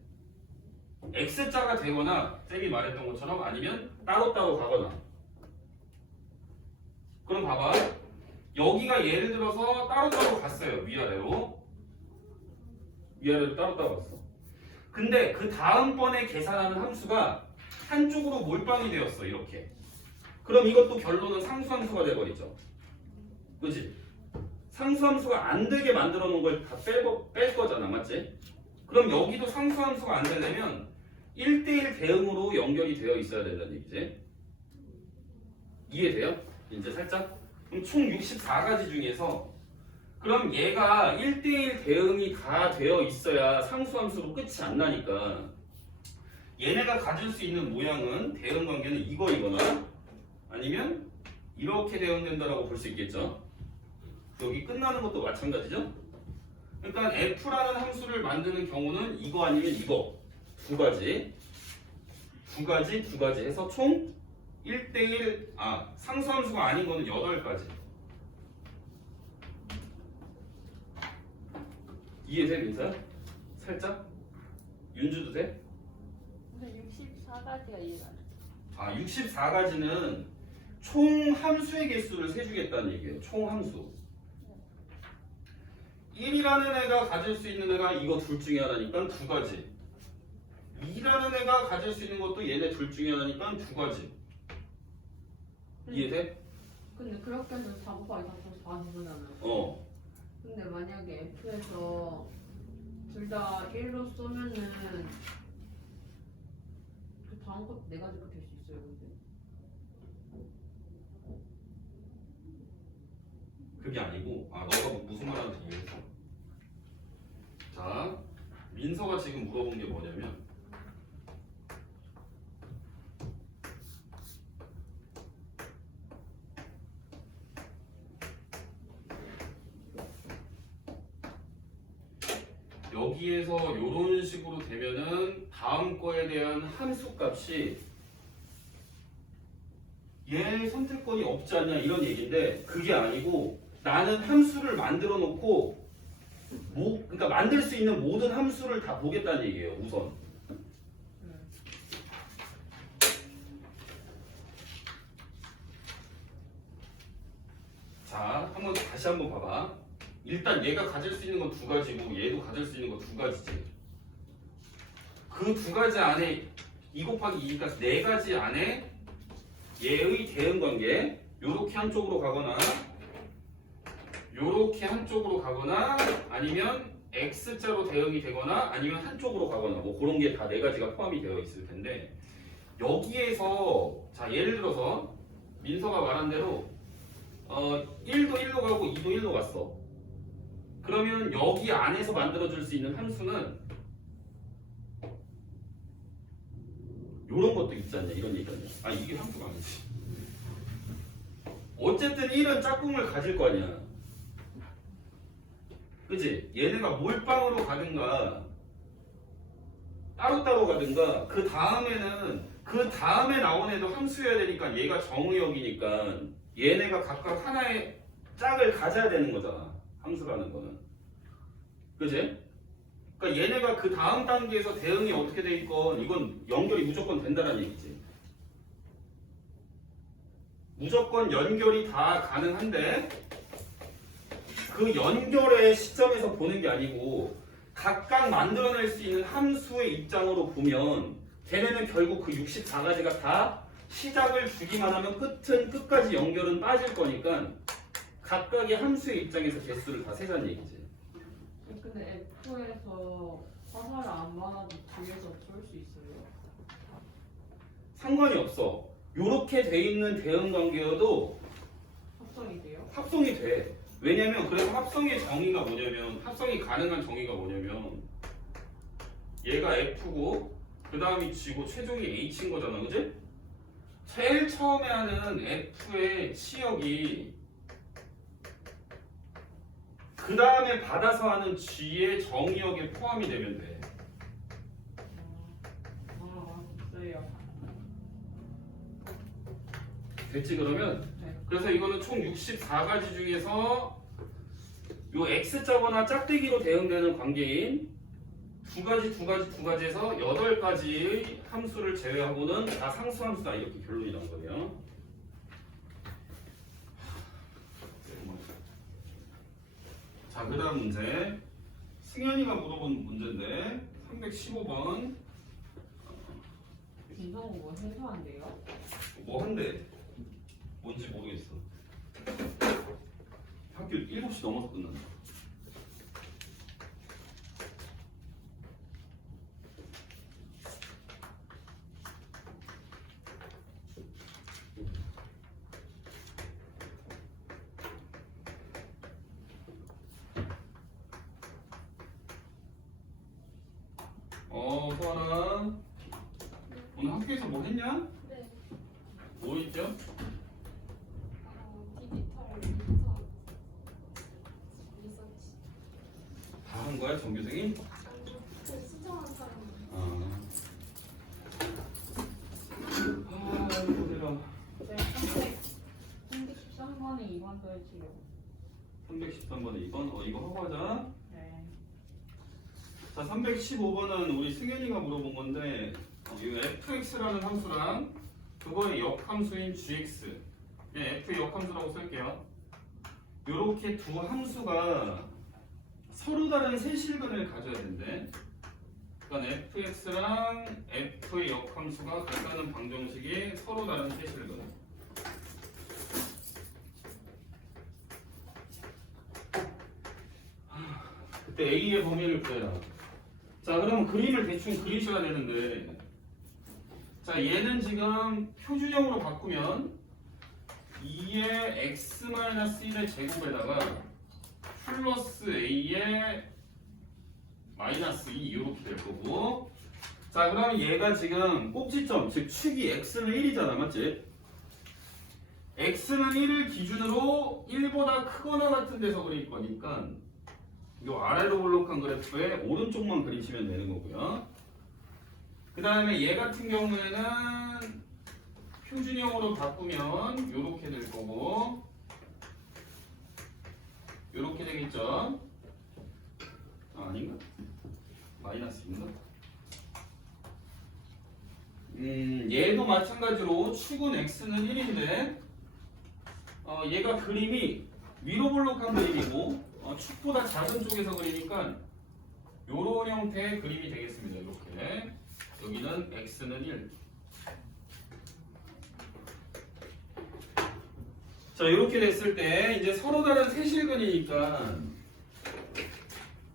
x자가 되거나 쌤이 말했던 것처럼 아니면 따로따로 가거나. 그럼 봐봐. 여기가 예를 들어서 따로따로 갔어요. 위아래로. 위아래로 따로따로 갔어. 근데 그 다음번에 계산하는 함수가 한쪽으로 몰빵이 되었어. 이렇게. 그럼 이것도 결론은 상수함수가 돼버리죠. 그치? 상수함수가 안 되게 만들어 놓은 걸 다 뺄 거잖아. 맞지? 그럼 여기도 상수함수가 안 되려면 1대1 대응으로 연결이 되어 있어야 된다는 얘기지. 이해돼요? 이제 살짝? 그럼 총 64가지 중에서 그럼 얘가 1대1 대응이 다 되어 있어야 상수함수로 끝이 안 나니까 얘네가 가질 수 있는 모양은 대응 관계는 이거이거나 아니면 이렇게 대응된다라고 볼 수 있겠죠. 여기 끝나는 것도 마찬가지죠. 그러니까 f라는 함수를 만드는 경우는 이거 아니면 이거 두 가지 해서 총 1대1 상수함수가 아닌 거는 8가지. 이해돼 민서야? 살짝? 윤주도 돼? 근데 64가지가 이해가 안 돼. 아 64가지는 총 함수의 개수를 세주겠다는 얘기예요. 총 함수. 1이라는 애가 가질 수 있는 애가 이거 둘 중에 하나니까 두 가지. 2라는 애가 가질 수 있는 것도 얘네 둘 중에 하나니까 두 가지. 이해돼? 근데 그렇게 해서 4 곱하기 4 플러스 4는 어. 근데 만약에 F에서 둘 다 1로 쏘면은 그 다음 것도 4가지가 될 수 있어요. 근데 그게 아니고 너가 무슨 말하는지 이해했어. 자 민서가 지금 물어본 게 뭐냐면 여기에서 이런 식으로 되면은 다음 거에 대한 함수 값이 얘 선택권이 없지 않냐 이런 얘기인데 그게 아니고 나는 함수를 만들어 놓고 그러니까 만들 수 있는 모든 함수를 다 보겠다는 얘기예요. 우선 자 한번 다시 한번 봐봐. 일단 얘가 가질 수 있는 건 두 가지고 얘도 가질 수 있는 건 두 가지지. 그 두 가지 안에 2 곱하기 2니까 네 가지 안에 얘의 대응 관계 요렇게 한쪽으로 가거나 요렇게 한쪽으로 가거나 아니면 X자로 대응이 되거나 아니면 한쪽으로 가거나 뭐 그런 게 다 네 가지가 포함이 되어 있을 텐데 여기에서 자 예를 들어서 민서가 말한 대로 1도 1로 가고 2도 1로 갔어. 그러면 여기 안에서 만들어줄 수 있는 함수는 요런 것도 있지 않냐 이런 얘기잖아. 이게 함수가 아니지. 어쨌든 1은 짝꿍을 가질 거 아니야. 그치? 얘네가 몰빵으로 가든가 따로따로 가든가 그 다음에는 그 다음에 나온 애도 함수여야 되니까 얘가 정의역이니까 얘네가 각각 하나의 짝을 가져야 되는 거잖아. 함수라는 거는. 그치? 그러니까 얘네가 그 다음 단계에서 대응이 어떻게 돼 있건 이건 연결이 무조건 된다는 얘기지. 무조건 연결이 다 가능한데 그 연결의 시점에서 보는 게 아니고 각각 만들어낼 수 있는 함수의 입장으로 보면 걔네는 결국 그 64가지가 다 시작을 주기만 하면 끝은 끝까지 연결은 빠질 거니까 각각의 함수의 입장에서 개수를 다 세자는 얘기지. 근데 F에서 화살을 안 받아도 뒤에서 쏠 수 있어요? 상관이 없어. 요렇게 돼 있는 대응 관계여도 합성이 돼요? 합성이 돼. 왜냐면 그래서 합성의 정의가 뭐냐면 합성이 가능한 정의가 뭐냐면 얘가 F고 그 다음이 G고 최종이 H인 거잖아. 그지? 제일 처음에 하는 F의 치역이 그 다음에 받아서 하는 G의 정의역에 포함이 되면 돼. 됐어요. 됐지 그러면? 네. 그래서 이거는 총 64가지 중에서 요 X자거나 짝대기로 대응되는 관계인 두 가지에서 8가지의 함수를 제외하고는 다 상수함수다 이렇게 결론이 난 거예요. 자, 그 다음 문제. 승현이가 물어본 문제인데 315번 김성우 뭐 행사한대요? 뭐 한대? 뭔지 모르겠어. 학교 7시 넘어서 끝난다. 소아라 오늘 학교에서 뭐 했냐? 네. 뭐 했죠? 디지털 리서치. 다 한 거야 정규생이? 신청한 사람. 힘들어. 네, 313번에 2번 더해지요. 313번에 2번 이거 하고 하자. 네. 자, 315번은 우리 승현이가 물어본 건데 이 fx라는 함수랑 그거의 역함수인 gx, 네, f의 역함수라고 쓸게요. 요렇게 두 함수가 서로 다른 세실근을 가져야 된대. 그러니까 fx랑 f의 역함수가 같다는 방정식이 서로 다른 세실근. 그때 a의 범위를 구해라. 자, 그러면 그림을 대충 그리셔야 되는데, 자, 얘는 지금 표준형으로 바꾸면 2의 x-1의 제곱에다가 플러스 a의 마이너스 2 이렇게 될 거고, 자, 그러면 얘가 지금 꼭지점, 즉 축이 x는 1이잖아, 맞지? x는 1을 기준으로 1보다 크거나 같은 데서 그릴 거니까 요 아래로 볼록한 그래프의 오른쪽만 그리시면 되는 거고요. 그 다음에 얘 같은 경우에는 표준형으로 바꾸면 요렇게 될 거고, 요렇게 되겠죠? 아, 아닌가? 마이너스인가? 얘도 마찬가지로 축은 x는 1인데 얘가 그림이 위로 볼록한 그림이고 축보다 작은 쪽에서 그리니까 요런 형태의 그림이 되겠습니다. 이렇게 여기는 x는 1. 자, 이렇게 됐을 때 이제 서로 다른 세실근이니까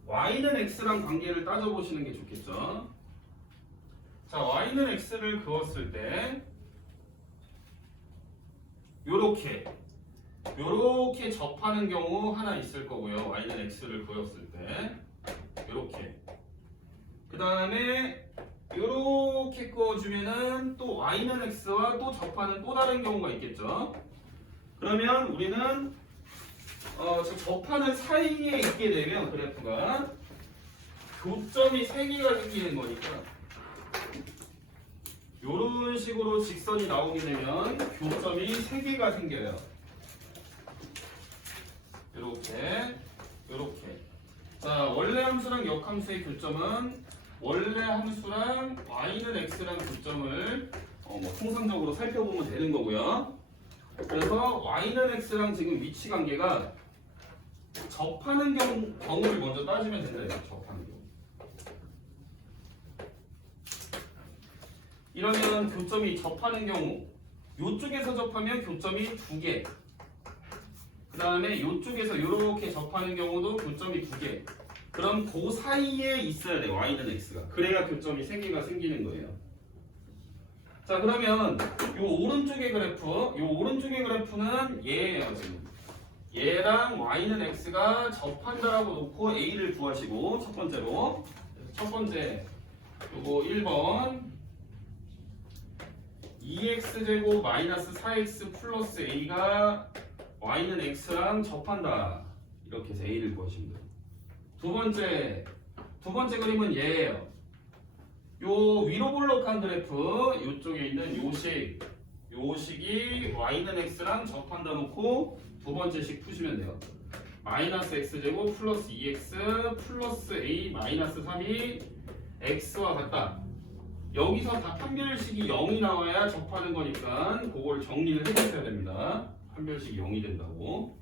y는 x랑 관계를 따져보시는 게 좋겠죠. 자, y는 x를 그었을 때 요렇게 접하는 경우 하나 있을 거고요. y는 x를 그었을 때 요렇게. 그 다음에 요렇게 그어주면은 또 y는 x와 또 접하는 또 다른 경우가 있겠죠. 그러면 우리는 저 접하는 사이에 있게 되면 그래프가 교점이 3개가 생기는 거니까 요런 식으로 직선이 나오게 되면 교점이 3개가 생겨요. 요렇게. 자, 원래 함수랑 역함수의 교점은 원래 함수랑 y는 x랑 교점을 통상적으로 살펴보면 되는 거고요. 그래서 y는 x랑 지금 위치 관계가 접하는 경우를 먼저 따지면 된다. 접하는 경우. 이러면 교점이 접하는 경우, 요쪽에서 접하면 교점이 2개. 그 다음에 이쪽에서 이렇게 접하는 경우도 교점이 2개. 그럼 그 사이에 있어야 돼, y는 x가. 그래야 교점이 3개가 생기는 거예요. 자, 그러면 요 오른쪽의 그래프는 얘예요, 지금. 얘랑 y는 x가 접한다라고 놓고 a를 구하시고, 첫 번째로. 첫 번째, 요거 1번. 2x제곱 마이너스 4x 플러스 a가 y는 x랑 접한다. 이렇게 해서 a를 구하시면 돼요. 두 번째 그림은 얘예요. 요 위로 볼록한 그래프, 요쪽에 있는 요식이 y는 x랑 접한다 놓고 두 번째식 푸시면 돼요. 마이너스 x제곱 플러스 2x 플러스 a 마이너스 3이 x와 같다. 여기서 다 판별식이 0이 나와야 접하는 거니까 그걸 정리를 해주셔야 됩니다. 판별식이 0이 된다고.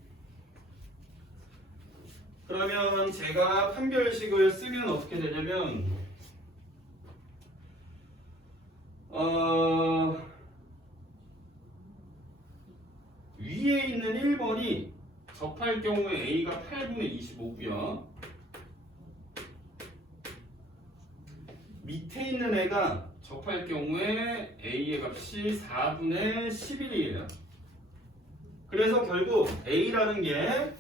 그러면 제가 판별식을 쓰면 어떻게 되냐면 위에 있는 1번이 접할 경우에 a가 8분의 25고요. 밑에 있는 애가 접할 경우에 a의 값이 4분의 11이에요. 그래서 결국 a라는 게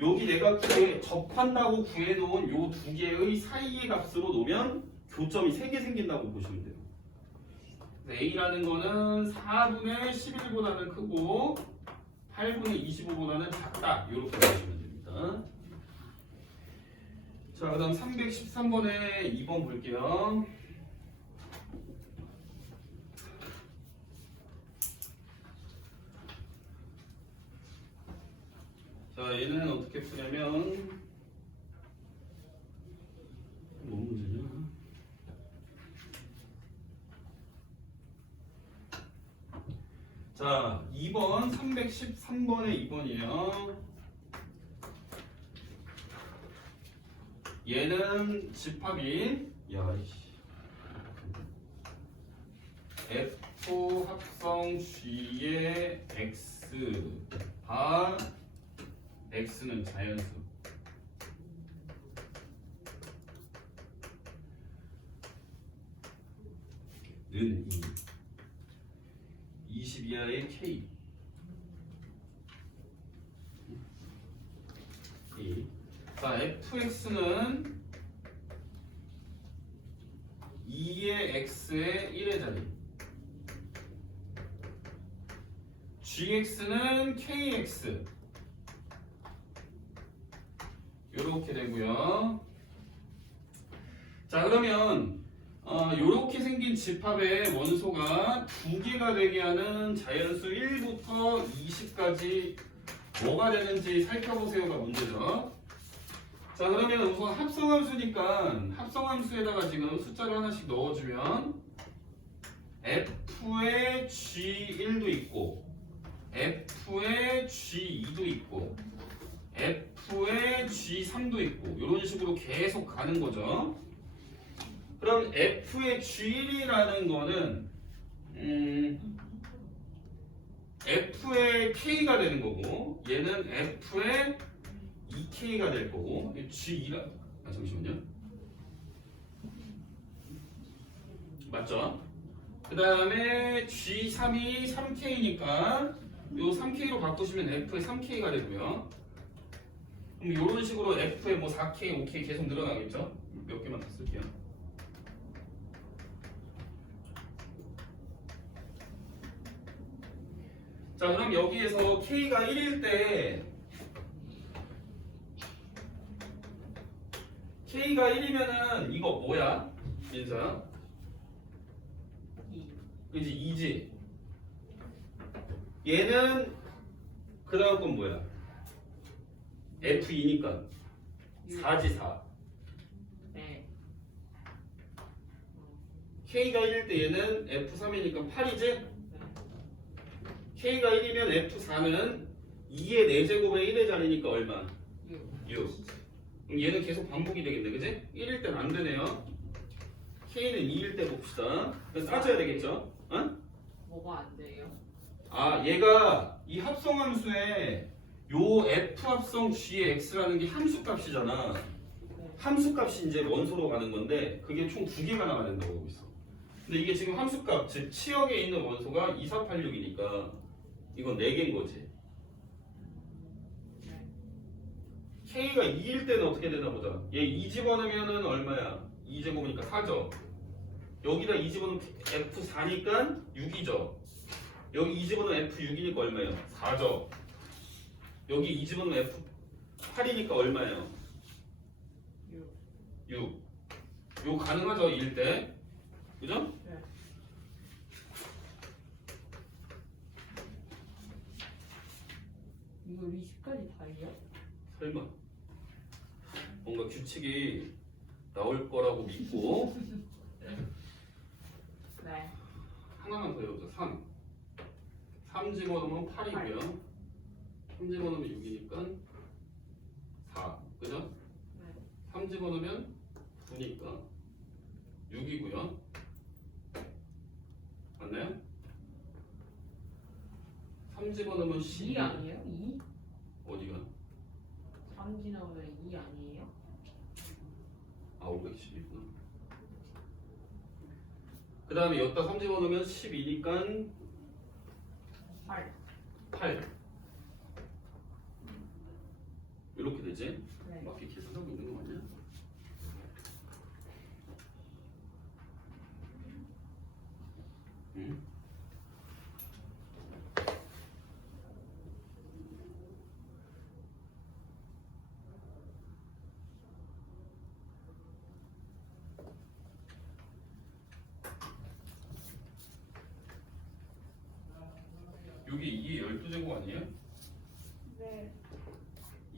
여기 내가 접한다고 구해놓은 요 두 개의 사이의 값으로 놓으면 교점이 3개 생긴다고 보시면 돼요. a라는 거는 4분의 11보다는 크고 8분의 25보다는 작다. 이렇게 보시면 됩니다. 자, 그 다음 313번에 2번 볼게요. 자, 얘는 어떻게 푸냐면 뭔 문제야? 자, 2번 313번의 2번이에요. 얘는 집합이 F 합성 G의 X 바 X는 자연수 는 20 이하의 K 자, fx는 2의 x의 1의 자리 gx는 kx 요렇게 되고요. 자, 그러면 요렇게 생긴 집합의 원소가 두 개가 되게 하는 자연수 1부터 20까지 뭐가 되는지 살펴보세요가 문제죠. 자, 그러면 우선 합성함수니까 합성함수에다가 지금 숫자를 하나씩 넣어주면 f의 g1도 있고 f의 g2도 있고 f의 g3도 있고 이런 식으로 계속 가는 거죠. 그럼 f의 g1이라는 거는 f의 k가 되는 거고 얘는 f의 2k가 될 거고 g2라 잠시만요. 맞죠? 그 다음에 g3이 3k니까 요 3k로 바꾸시면 f의 3k가 되고요. 그럼 이런 식으로 f의 뭐 4k, 5k 계속 늘어나겠죠? 몇 개만 더 쓸게요. 자, 그럼 여기에서 k가 1일 때 k가 1이면은 이거 뭐야? 민서야? 그지 2지. 얘는 그 다음 건 뭐야? F2니까 4지 4. 네. K가 1일 때 얘는 F3이니까 8이지? K가 1이면 F4는 2의 4제곱의 1의 자리니까 얼마? 6. 그럼 얘는 계속 반복이 되겠네, 그지? 1일 땐 안 되네요. K는 2일 때 봅시다. 따져야 되겠죠? 어? 뭐가 안 돼요? 아, 얘가 이 합성함수에 요 F 합성 G의 X라는 게 함수값이잖아. 함수값이 이제 원소로 가는 건데 그게 총 2개가 나와야 된다고 보고 있어. 근데 이게 지금 함수값, 즉 치역에 있는 원소가 2486이니까 이건 4개인 거지. K가 2일 때는 어떻게 되나 보자. 얘 2 집어넣으면은 얼마야? 2제곱이니까 4죠. 여기다 2 집어넣으면 F4니까 6이죠. 여기 2 집어넣으면 F6이니까 얼마예요? 4죠. 여기 2 집어넣으면 F8이니까 얼마예요? 6. 요 가능하죠, 2일 때. 그죠? 네. 이거 20까지 다예요? 설마. 뭔가 규칙이 나올 거라고 믿고 네. 하나만 더 해보자. 3. 3 집어넣으면 8이고요. 3 집어넣으면 6이니까 4. 그죠? 네. 3 집어넣으면 9니까 6이고요. 맞나요? 3 집어넣으면 12. 2 아니에요? 2? 어디가? 3 지나면 2 아니에요? 아, 510이구나. 그 다음에 여기다 3 집어넣으면 12니까 8. 8. 이렇게 되지? 네. 맞게 계산하고 있는 거 맞냐? 응? 여기 2의 12제곱 아니에요? 네.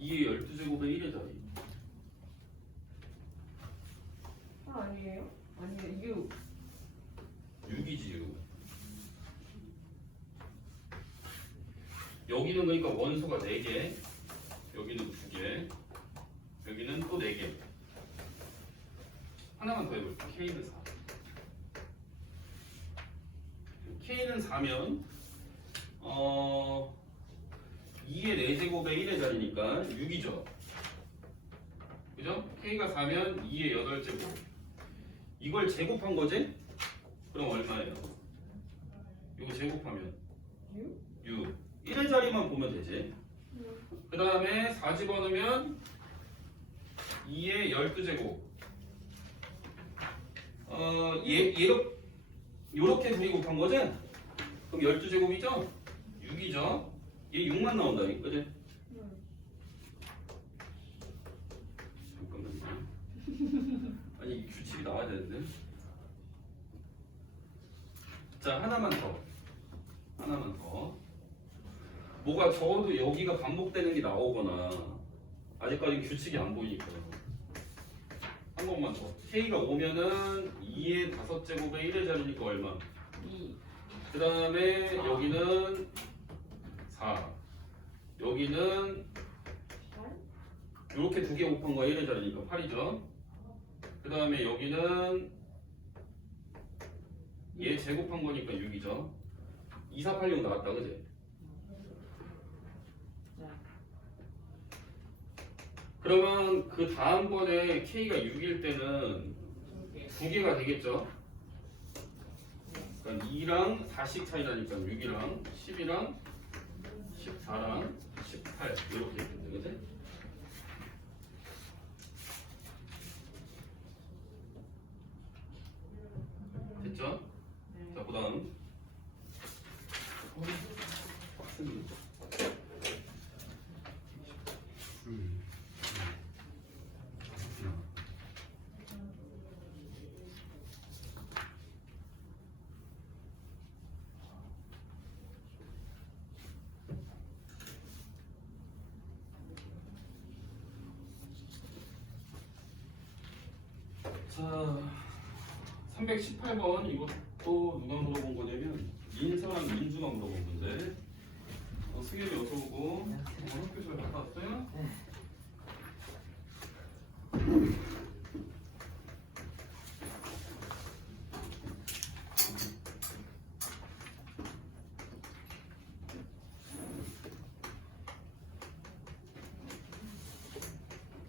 2의 12제곱의 1의 자리. 아니에요? 아니에요. 6. 6이지 6. 여기는 그러니까 원소가 4개, 여기는 2개, 여기는 또 4개. 하나만 더 해볼까? K는 4. K는 4면 2의 4제곱에 1의 자리니까 6이죠. 그죠? K가 4면 2의 8제곱. 이걸 제곱한 거지? 그럼 얼마예요? 이거 제곱하면 6. 1의 자리만 보면 되지. 그 다음에 4 집어넣으면 2의 12제곱. 요렇게 둘이 곱한 거지? 그럼 12제곱이죠? 6이죠? 얘 6만 나온다, 그지? 잠깐만요. 아니, 이 규칙이 나와야 되는데. 자, 하나만 더. 뭐가 적어도 여기가 반복되는 게 나오거나, 아직까지 규칙이 안 보이니까. 한 번만 더. K가 오면은 2의 5제곱에 1의 자리니까 얼마? 2. 그 다음에 여기는 4. 여기는 이렇게 2개 곱한 거 1의 자리니까 8이죠. 그 다음에 여기는 얘 제곱한 거니까 6이죠. 2, 4, 8, 6 나왔다, 그지? 그러면 그 다음번에 K가 6일 때는 2개가 되겠죠. 그러니까 2랑 4씩 차이 나니까 6이랑 10이랑 14랑 18 이렇게 있겠네, 그지? 됐죠? 자, 그 다음 자, 318번 이것도 누가 물어본 거냐면 민서랑 민주가 물어본 건데 승현이 어서 오고 학교 잘 갔다 왔어요?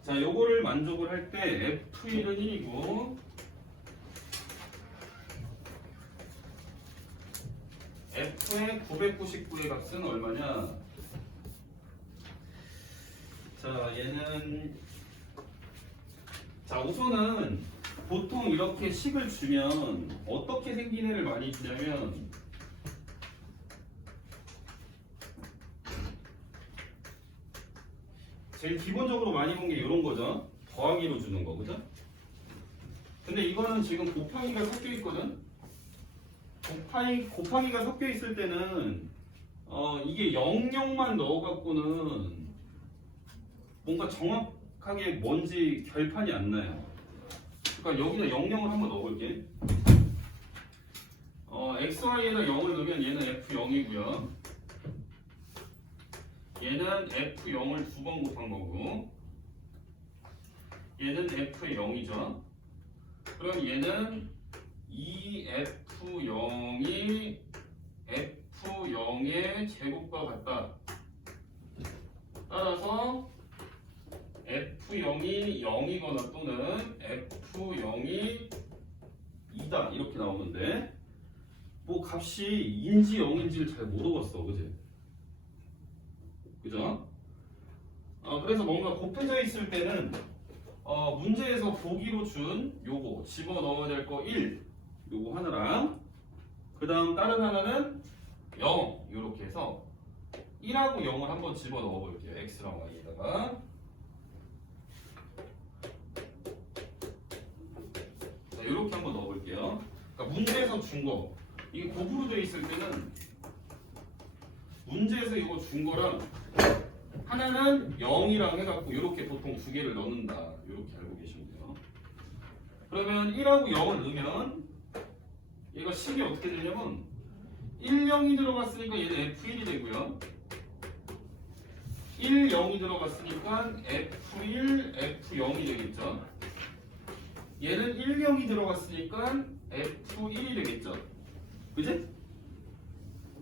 자, 요거를 만족을 할 때 F1은 1이고 F의 999의 값은 얼마냐? 자, 얘는 자, 우선은 보통 이렇게 식을 주면 어떻게 생긴 애를 많이 주냐면 제일 기본적으로 많이 본 게 이런 거죠. 더하기로 주는 거, 그죠? 근데 이거는 지금 곱하기가 섞여 있거든. 곱하기가 섞여 있을 때는 이게 00만 넣어갖고는 뭔가 정확하게 뭔지 결판이 안 나요. 그러니까 여기다 00을 한번 넣어볼게. XY에다 0을 넣으면 얘는 F0이고요. 얘는 F0을 2번 곱한 거고 얘는 F의 0이죠. 그럼 얘는 2F0이 F0의 제곱과 같다. 따라서 F0이 0이거나 또는 F0이 2다 이렇게 나오는데 뭐 값이 인지 0인지를 잘 모르겠어, 그지? 그죠? 그래서 뭔가 곱해져 있을 때는 문제에서 보기로 준 요거 집어넣어야 될 거 1 요거 하나랑 그 다음 다른 하나는 0 요렇게 해서 1하고 0을 한번 집어넣어 볼게요. X랑 Y에다가 자, 요렇게 한번 넣어 볼게요. 그러니까 문제에서 준 거 이게 곱으로 되어 있을 때는 문제에서 이거 준 거랑 하나는 0이랑 해갖고 이렇게 보통 2개를 넣는다. 이렇게 알고 계시면 돼요. 그러면 1하고 0을 넣으면 얘가 식이 어떻게 되냐면 1, 0이 들어갔으니까 얘는 F1이 되고요. 1, 0이 들어갔으니까 F1, F0이 되겠죠. 얘는 1, 0이 들어갔으니까 F1이 되겠죠. 그지?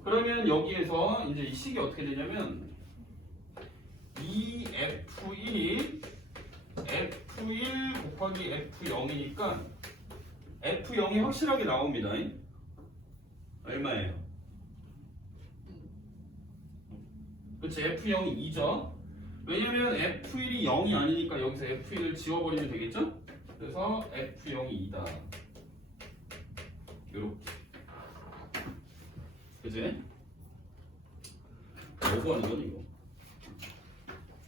그러면 여기에서 이제 이 식이 어떻게 되냐면 이 F1이 F1 곱하기 F0이니까 F0이 확실하게 나옵니다. 얼마예요? 그렇지, F0이 2죠. 왜냐면 F1이 0이 아니니까 여기서 F1을 지워버리면 되겠죠? 그래서 F0이 2다. 요렇게. 그지? 뭐 하는 건 이거?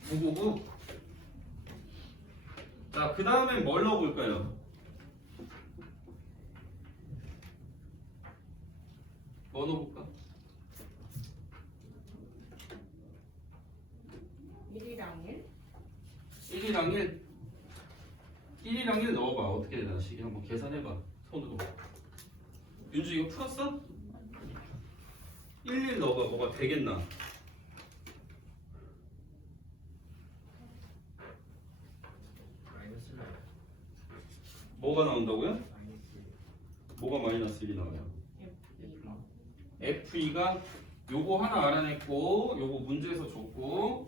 999. 자, 그 다음에 뭘 넣어볼까요? 뭐 넣어볼까? 1이랑 1? 1이랑 1. 1이랑 1 넣어봐. 어떻게 되나? 시기 한번 계산해봐. 손으로. 윤주 이거 풀었어? 1, 1 넣어봐. 뭐가 되겠나? 마이너스 뭐가 나온다고요? 마이너스 뭐가 마이너스 1이 나와요? F. F2가 요거 하나 알아냈고 요거 문제에서 줬고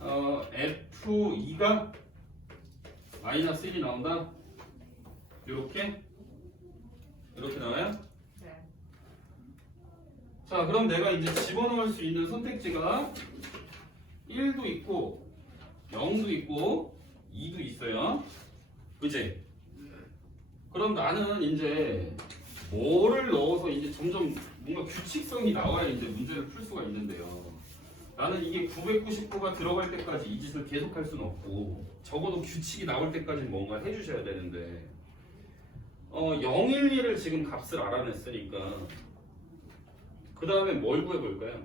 F2가 마이너스 1이 나온다. 요렇게 나와요? 네. 자, 그럼 내가 이제 집어넣을 수 있는 선택지가 1도 있고 0도 있고 2도 있어요. 그치? 그럼 나는 이제 뭐를 넣어서 이제 점점 뭔가 규칙성이 나와야 이제 문제를 풀 수가 있는데요. 나는 이게 999가 들어갈 때까지 이 짓을 계속할 수는 없고 적어도 규칙이 나올 때까지 뭔가 해주셔야 되는데 011을 지금 값을 알아냈으니까 그 다음에 뭘 구해볼까요?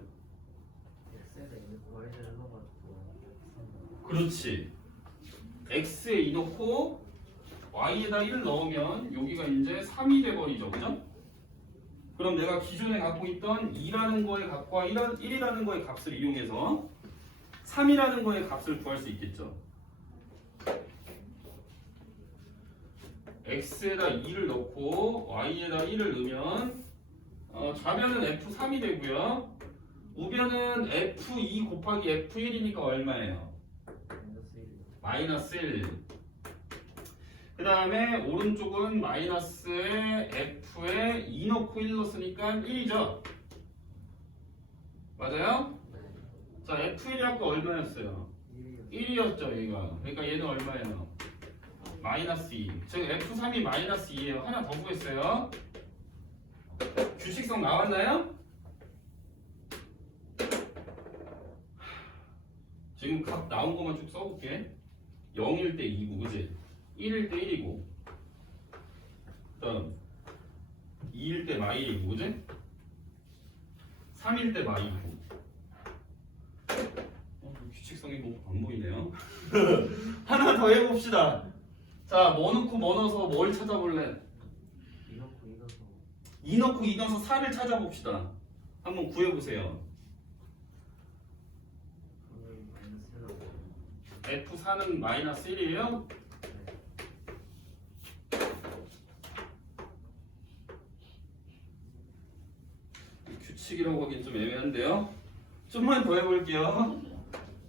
X에다 이거 Y를 넣어가지고 그렇지. X에 2 넣고 Y에다 1 넣으면 여기가 이제 3이 돼버리죠. 그죠? 그럼 내가 기존에 갖고 있던 2라는 거의 값과 1이라는 거의 값을 이용해서 3이라는 거의 값을 구할 수 있겠죠. X에다 2를 넣고 Y에다 1을 넣으면 좌변은 F3이 되고요. 우변은 F2 곱하기 F1이니까 얼마예요? 마이너스 1. 마이너스 1. 그 다음에 오른쪽은 마이너스에 F에 2 넣고 1 넣었으니까 1이죠. 맞아요? 자, F1이 아까 얼마였어요? 1이었죠, 얘가. 그러니까 얘는 얼마예요? 마이너스 2. 즉 F3이 마이너스 2예요. 하나 더 구했어요. 규칙성 나왔나요? 지금 값 나온 것만 쭉 써볼게. 0일 때 2고, 그지? 1일 때 1이고, 다음 2일 때 마이이고, 그지? 3일 때 마이이고. 규칙성이 뭐 안 보이네요. 하나 더 해봅시다. 자, 뭐 넣고 뭐 넣어서 뭘 찾아볼래? 2 넣고 2 넣어서 4를 찾아봅시다. 한번 구해보세요. F4는 마이너스 1이에요? 규칙이라고 하긴 좀 애매한데요? 좀만 더 해볼게요.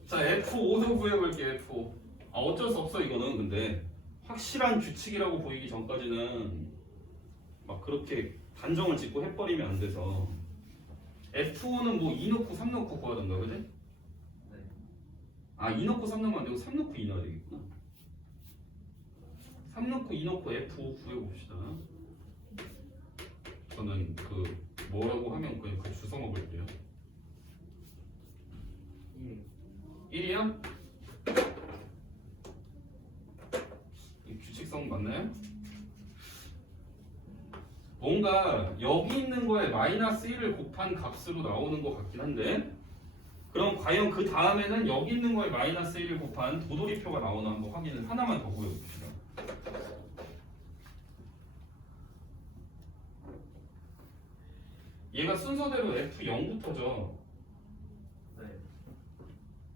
자, F5도 구해볼게요. F5. 어쩔 수 없어 이거는. 근데 확실한 규칙이라고 보이기 전까지는 막 그렇게 단정을 짓고 해버리면 안 돼서 F5는 뭐 2 넣고 3 넣고 구하던가, 그지? 아, 2 넣고 3 넣으면 안 되고 3 넣고 2 넣어야 되겠구나. 3 넣고 2 넣고 F5 구해봅시다. 저는 그 뭐라고 하면 그냥 그 주워 먹을게요. 1이요? 이 규칙성 맞나요? 뭔가 여기 있는 거에 마이너스 1을 곱한 값으로 나오는 것 같긴 한데, 그럼 과연 그 다음에는 여기 있는 거에 마이너스 1을 곱한 도돌이표가 나오나 한번 확인을 하나만 더 보여봅시다. 얘가 순서대로 F0부터죠.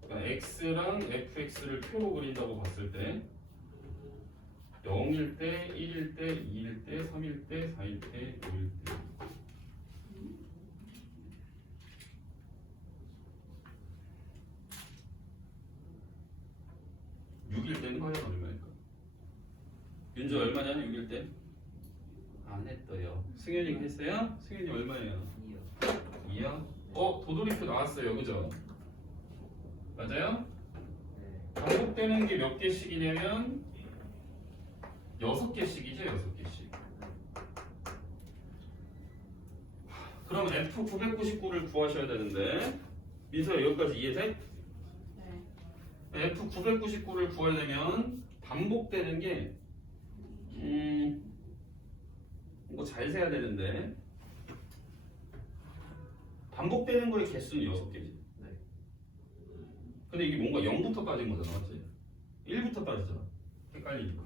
그러니까 x랑 fx를 표로 그린다고 봤을 때 0일 때, 1일 때, 2일 때, 3일 때, 4일 때, 5일 때. (6일) 때는 과연 얼마일까? 윤주 얼마냐? (6일) 때? 안 했어요. 승현이가 했어요? 승현이 얼마예요? 2요? 도돌이표 나왔어요. 그죠? 맞아요? 네. 반복되는 게 몇 개씩이냐면 6개씩이죠. 6개씩. 그럼 F999를 구하셔야 되는데 민서야 여기까지 이해돼? 네. F999를 구해야 되면 반복되는 게 뭐 잘 세야 되는데 반복되는 거의 개수는 6개지. 네. 근데 이게 뭔가 0부터 따진 거잖아. 맞지? 1부터 따지잖아. 헷갈리니까.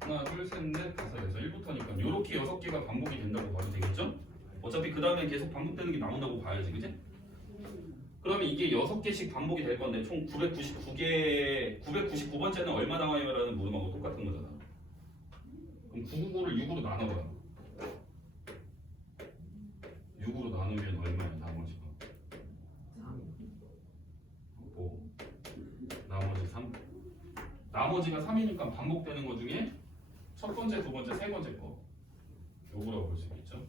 하나, 둘, 셋, 넷, 다섯, 여섯, 1부터니까 요렇게 6개가 반복이 된다고 봐도 되겠죠? 어차피 그 다음에 계속 반복되는 게 나온다고 봐야지, 그지? 그러면 이게 6개씩 반복이 될 건데 총 999개, 999번째는 얼마 나와요? 라는 물음하고 똑같은 거잖아. 그럼 999를 6으로 나눠봐. 6으로 나누면 얼마야, 나머지가? 3. 5, 나머지 3. 나머지가 3이니까 반복되는 거 중에 첫 번째, 두 번째, 세 번째 거 요거라고 볼 수 있겠죠?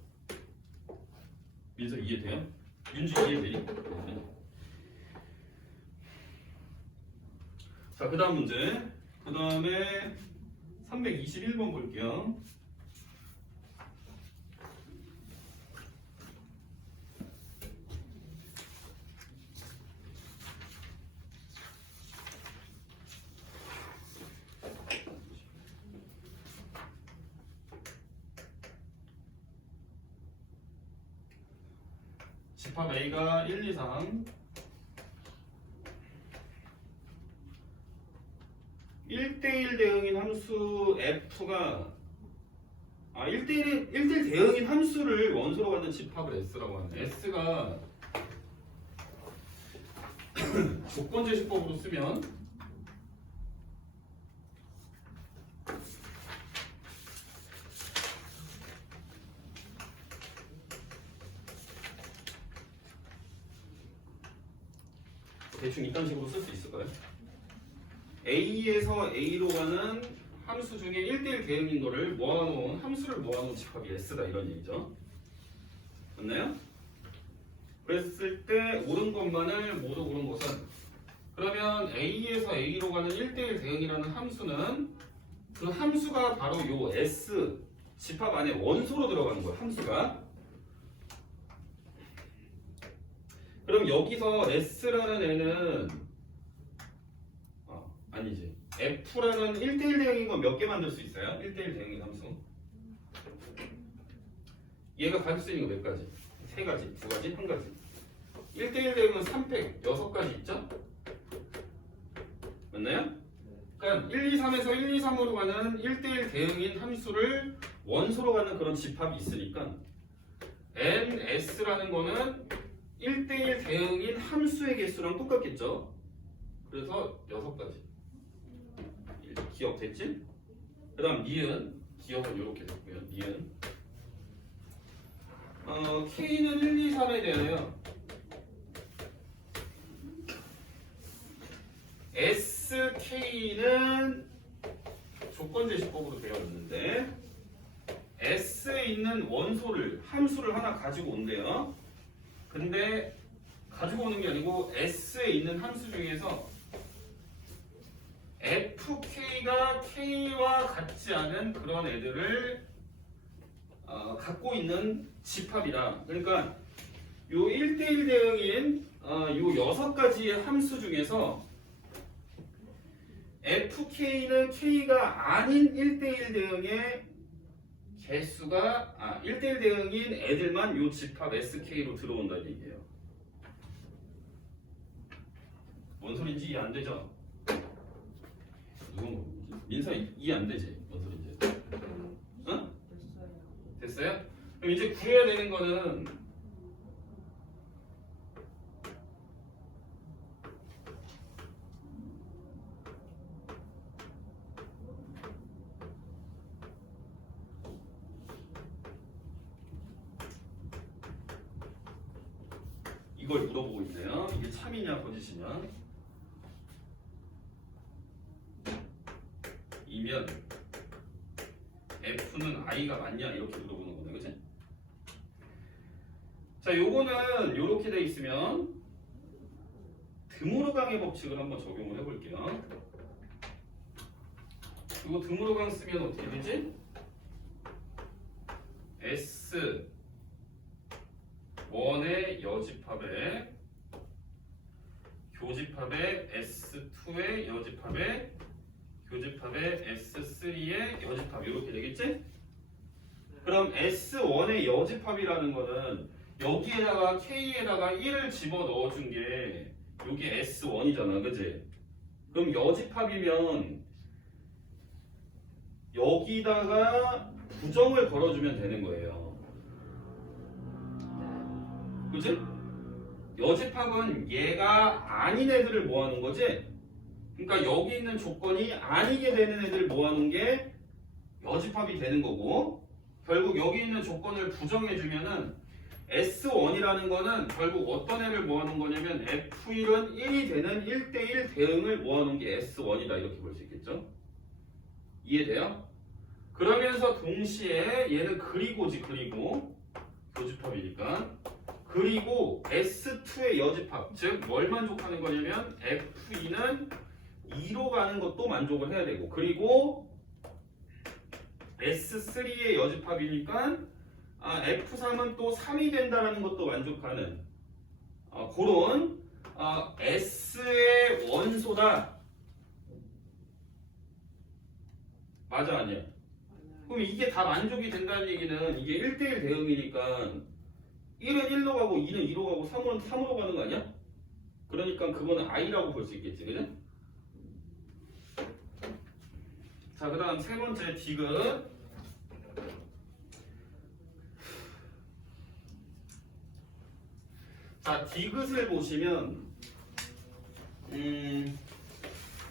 민서 이해돼요? 윤주 이해되니? 네. 자, 그 다음 문제. 그 다음에 321번 볼게요. 집합 A가 1, 2, 3 1대1 대응인 함수 F가 1대1 대응인 함수를 원소로 갖는 집합을 S라고 하네. S가 조건제시법으로 쓰면 대충 이딴 식으로 쓸 수 있을까요? A에서 A로 가는 함수 중에 1대1 대응인 거를 모아놓은 함수를 모아놓은 집합이 S다 이런 얘기죠. 맞나요? 그랬을 때 옳은 것만을 모두 고른 것은 그러면 A에서 A로 가는 1대1 대응이라는 함수는 그 함수가 바로 요 S 집합 안에 원소로 들어가는 거야. 함수가. 그럼 여기서 S라는 애는 아니지. F라는 1대1 대응인 건 몇 개 만들 수 있어요? 1대1 대응인 함수. 얘가 가질 수 있는 거 몇 가지? 3가지, 2가지, 1가지. 1대1 대응은 3팩, 6가지 있죠? 맞나요? 그러니까 1, 2, 3에서 1, 2, 3으로 가는 1대1 대응인 함수를 원소로 가는 그런 집합이 있으니까 NS라는 거는 1대1 대응인 함수의 개수랑 똑같겠죠? 그래서 6가지. 기억됐지? 그 다음 니은 기억은 이렇게 됐고요. 니은 K는 1, 2, 3에 대하여 SK는 조건제시법으로 되어 있는데 S에 있는 원소를 함수를 하나 가지고 온대요. 근데 가지고 오는 게 아니고 S에 있는 함수 중에서 FK가 K와 같지 않은 그런 애들을 갖고 있는 집합이다. 그러니까 요 1대1 대응인 요 6가지의 함수 중에서 FK는 K가 아닌 1대1 대응의 개수가 1대1 대응인 애들만 요 집합 SK로 들어온다는 얘기예요. 뭔 소린지 이해 안 되죠? 누군 거지? 민서 이해 안 되지? 뭔 소린지? 응? 됐어요? 그럼 이제 구해야 되는 거는 이걸 물어보고 있네요. 이게 참이냐 거짓이냐? 이면 F는 I가 맞냐 이렇게 물어보는 거네, 그치? 자, 요거는 요렇게 돼 있으면 드모르강의 법칙을 한번 적용을 해볼게요. 이거 드모르강 쓰면 어떻게 되지? S 1의 여집합에 교집합에 S2의 여집합에 교집합에 S3의 여집합 이렇게 되겠지? 그럼 S1의 여집합이라는 거는 여기에다가 K에다가 1을 집어 넣어준 게 여기 S1이잖아, 그치? 그럼 여집합이면 여기다가 부정을 걸어주면 되는 거예요. 그치? 여집합은 얘가 아닌 애들을 모아놓은 거지? 그러니까 여기 있는 조건이 아니게 되는 애들을 모아놓은 게 여집합이 되는 거고, 결국 여기 있는 조건을 부정해주면은 S1이라는 거는 결국 어떤 애를 모아놓은 거냐면 F1은 1이 되는 1대1 대응을 모아놓은 게 S1이다 이렇게 볼 수 있겠죠? 이해돼요? 그러면서 동시에 얘는 그리고지, 그리고 교집합이니까 그리고 S2의 여집합, 즉 뭘 만족하는 거냐면 F2는 2로 가는 것도 만족을 해야 되고, 그리고 S3의 여집합이니까 F3은 또 3이 된다는 것도 만족하는 그런 S의 원소다. 맞아, 아니야? 그럼 이게 다 만족이 된다는 얘기는 이게 1대1 대응이니까 1은 1로 가고 2는 2로 가고 3은 3으로 가는 거 아니야? 그러니까 그거는 I라고 볼 수 있겠지, 그죠? 자, 그 다음 세 번째 디귿. 자, 디귿을 보시면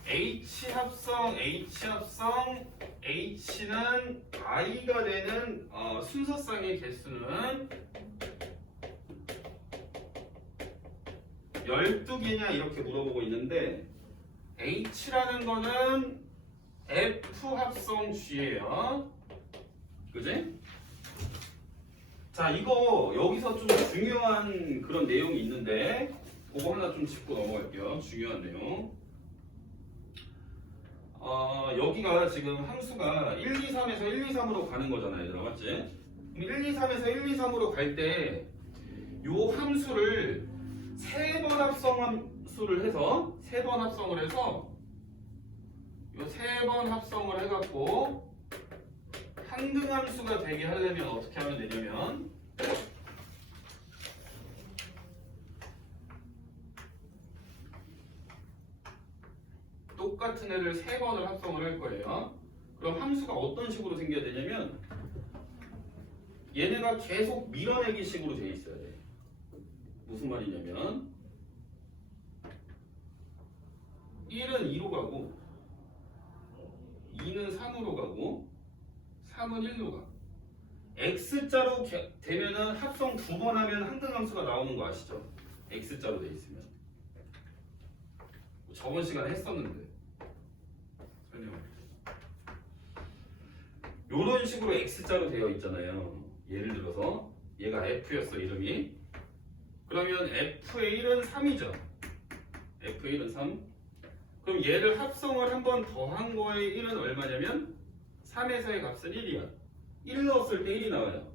H합성 H는 I가 되는 순서쌍의 개수는 12개냐 이렇게 물어보고 있는데, H라는 거는 F합성 G예요. 그지? 자, 이거 여기서 좀 중요한 그런 내용이 있는데 그거 하나 좀 짚고 넘어갈게요. 중요한 내용. 여기가 지금 함수가 1, 2, 3에서 1, 2, 3으로 가는 거잖아요, 얘들아, 맞지? 그럼 1, 2, 3에서 1, 2, 3으로 갈 때 요 함수를 세 번 합성함수를 해서 세 번 합성을 해서 요 세 번 합성을 해갖고 항등함수가 되게 하려면 어떻게 하면 되냐면 똑같은 애를 세 번을 합성을 할 거예요. 그럼 함수가 어떤 식으로 생겨야 되냐면 얘네가 계속 밀어내기 식으로 돼 있어야 돼. 무슨 말이냐면 1은 2로 가고 2는 3으로 가고 3은 1로 가. X자로 되면은 합성 두 번 하면 항등함수가 나오는 거 아시죠? X자로 돼 있으면. 저번 시간에 했었는데 설명할게요. 요런 식으로 X자로 되어 있잖아요. 예를 들어서 얘가 F였어, 이름이. 그러면 F의 1은 3이죠. F의 1은 3. 그럼 얘를 합성을 한 번 더 한 거의 1은 얼마냐면 3에서의 값은 1이야. 1 넣었을 때 1이 나와요.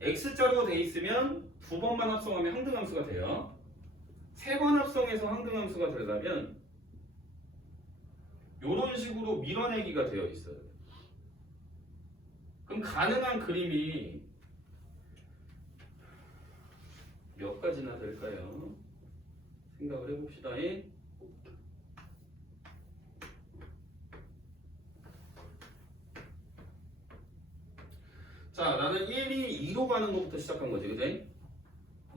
X자로 돼 있으면 두 번만 합성하면 항등함수가 돼요. 세 번 합성해서 항등함수가 되려면 이런 식으로 밀어내기가 되어 있어요. 그럼 가능한 그림이 몇 가지나 될까요? 생각을 해봅시다. 자, 자, 나는 1이 2로 가는 것부터 시작한 거지, 그지?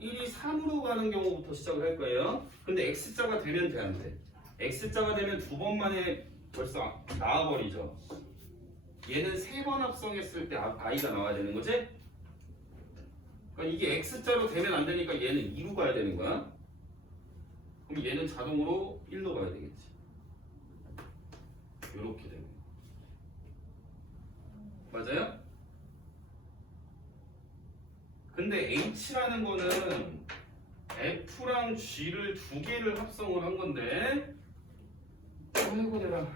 1이 3으로 가는 경우부터 시작을 할 거예요. 근데 x자가 되면 돼, 안 돼? x자가 되면 두 번 만에 벌써 나와버리죠. 얘는 세 번 합성했을 때 i가 나와야 되는 거지? 그러니까 이게 x자로 되면 안 되니까 얘는 2로 가야 되는 거야. 그럼 얘는 자동으로 1로 가야 되겠지. 이렇게 되는 거야. 맞아요? 근데 h라는 거는 f랑 g를 두 개를 합성을 한 건데, 아이고 내가.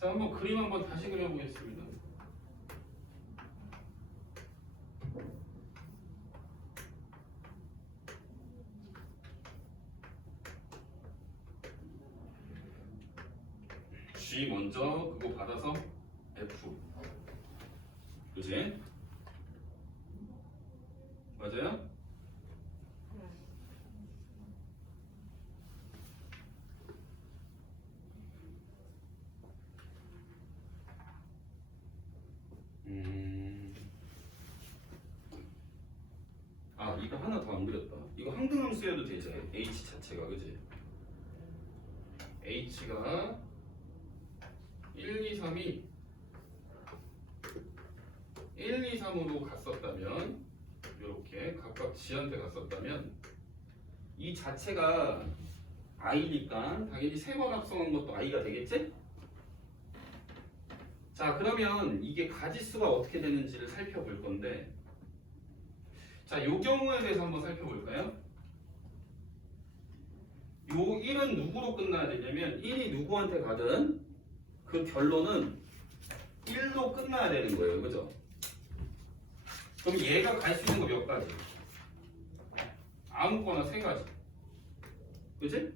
자, 한번 그림 한번 다시 그려보겠습니다. G 먼저 그거 받아서 F. 그지? 맞아요? 아, 이거 하나 더 안 그렸다. 이거 항등함수여도 되죠. H 자체가, 그지? H가 1, 2, 3이 1, 2, 3으로 갔었다면, 이렇게 각각 G한테 갔었다면, 이 자체가 I니까 당연히 세 번 합성한 것도 I가 되겠지? 자, 그러면 이게 가지수가 어떻게 되는지를 살펴볼 건데, 자, 요 경우에 대해서 한번 살펴볼까요? 요 1은 누구로 끝나야 되냐면 1이 누구한테 가든 그 결론은 1로 끝나야 되는 거예요. 그죠? 그럼 얘가 갈 수 있는 거 몇 가지? 아무거나 세 가지. 그지?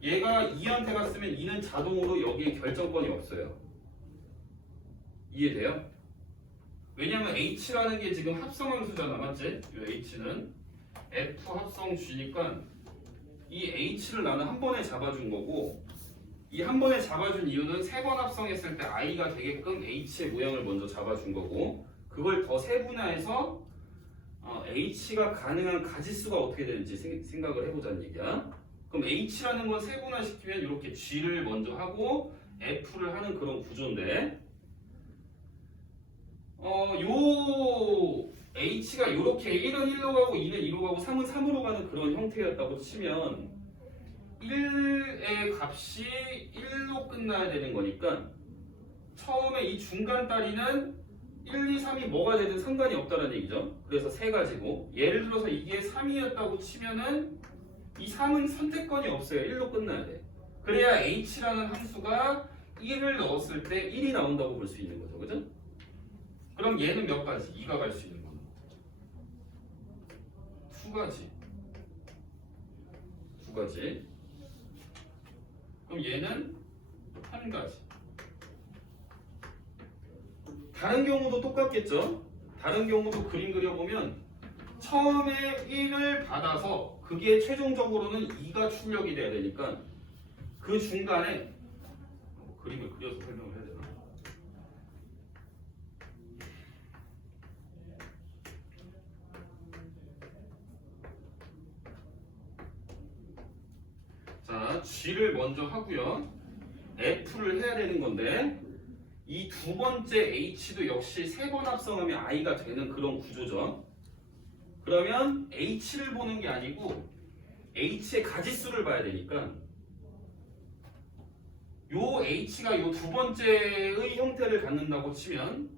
얘가 2한테 갔으면 2는 자동으로 여기에 결정권이 없어요. 이해돼요? 왜냐면 H라는 게 지금 합성함수잖아, 맞지? 이 H는 F 합성 G니까 이 H를 나는 한 번에 잡아준 거고, 이 한 번에 잡아준 이유는 세 번 합성했을 때 I가 되게끔 H의 모양을 먼저 잡아준 거고, 그걸 더 세분화해서 H가 가능한 가지수가 어떻게 되는지 생각을 해보자는 얘기야. 그럼 H라는 건 세분화시키면 이렇게 G를 먼저 하고 F를 하는 그런 구조인데, 요 H가 이렇게 1은 1로 가고 2는 2로 가고 3은 3으로 가는 그런 형태였다고 치면 1의 값이 1로 끝나야 되는 거니까 처음에 이 중간 다리는 1, 2, 3이 뭐가 되든 상관이 없다는 얘기죠. 그래서 세 가지고, 예를 들어서 이게 3이었다고 치면은 이 3은 선택권이 없어요. 1로 끝나야 돼. 그래야 H라는 함수가 1을 넣었을 때 1이 나온다고 볼 수 있는 거죠. 그죠? 그럼 얘는 몇 가지? 2가 갈 수 있는 거는 두 가지. 두 가지. 그럼 얘는 한 가지. 다른 경우도 똑같겠죠? 다른 경우도 그림 그려보면 처음에 1을 받아서 그게 최종적으로는 2가 출력이 돼야 되니까 그 중간에 그림을 그려서 설명을 해야 되나? 자, G를 먼저 하고요. F를 해야 되는 건데 이 두 번째 H도 역시 세 번 합성하면 I가 되는 그런 구조죠. 그러면 H를 보는 게 아니고 H의 가지수를 봐야 되니까 요 H가 요 두 번째의 형태를 갖는다고 치면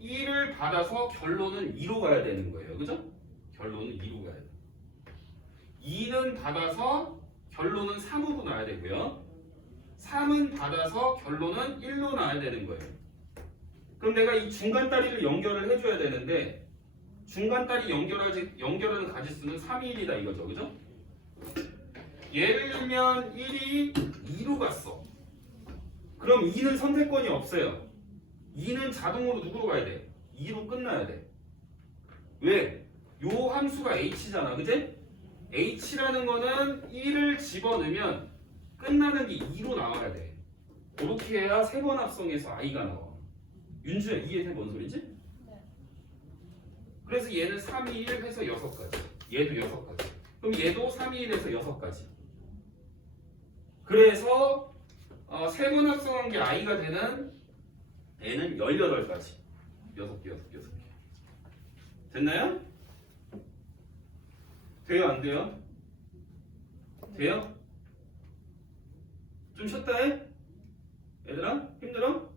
1을 받아서 결론은 2로 가야 되는 거예요. 그죠? 결론은 2로 가야 돼. 2는 받아서 결론은 3으로 나와야 되고요. 3은 받아서 결론은 1로 나와야 되는 거예요. 그럼 내가 이 중간 다리를 연결을 해줘야 되는데 중간 다리 연결하는 가지수는 3이 1이다 이거죠. 그죠? 예를 들면 1이 2로 갔어. 그럼 2는 선택권이 없어요. 2는 자동으로 누구로 가야 돼? 2로 끝나야 돼. 왜? 요 함수가 h잖아. 그치? h라는 거는 1을 집어넣으면 끝나는 게 2로 나와야 돼. 그렇게 해야 세 번 합성해서 i가 나와. 윤주야 이해돼 뭔 소리지? 네. 그래서 얘는 3, 2, 1 해서 6가지. 얘도 6가지. 그럼 얘도 3, 2, 1 해서 6가지. 그래서 세 번 합성한 게 i가 되는 애는 18가지. 6개. 됐나요? 돼요 안 돼요? 돼요? 좀 쉬었다 해? 얘들아? 힘들어?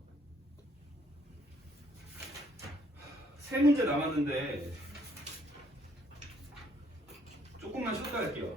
세 문제 남았는데 조금만 쉬었다 할게요.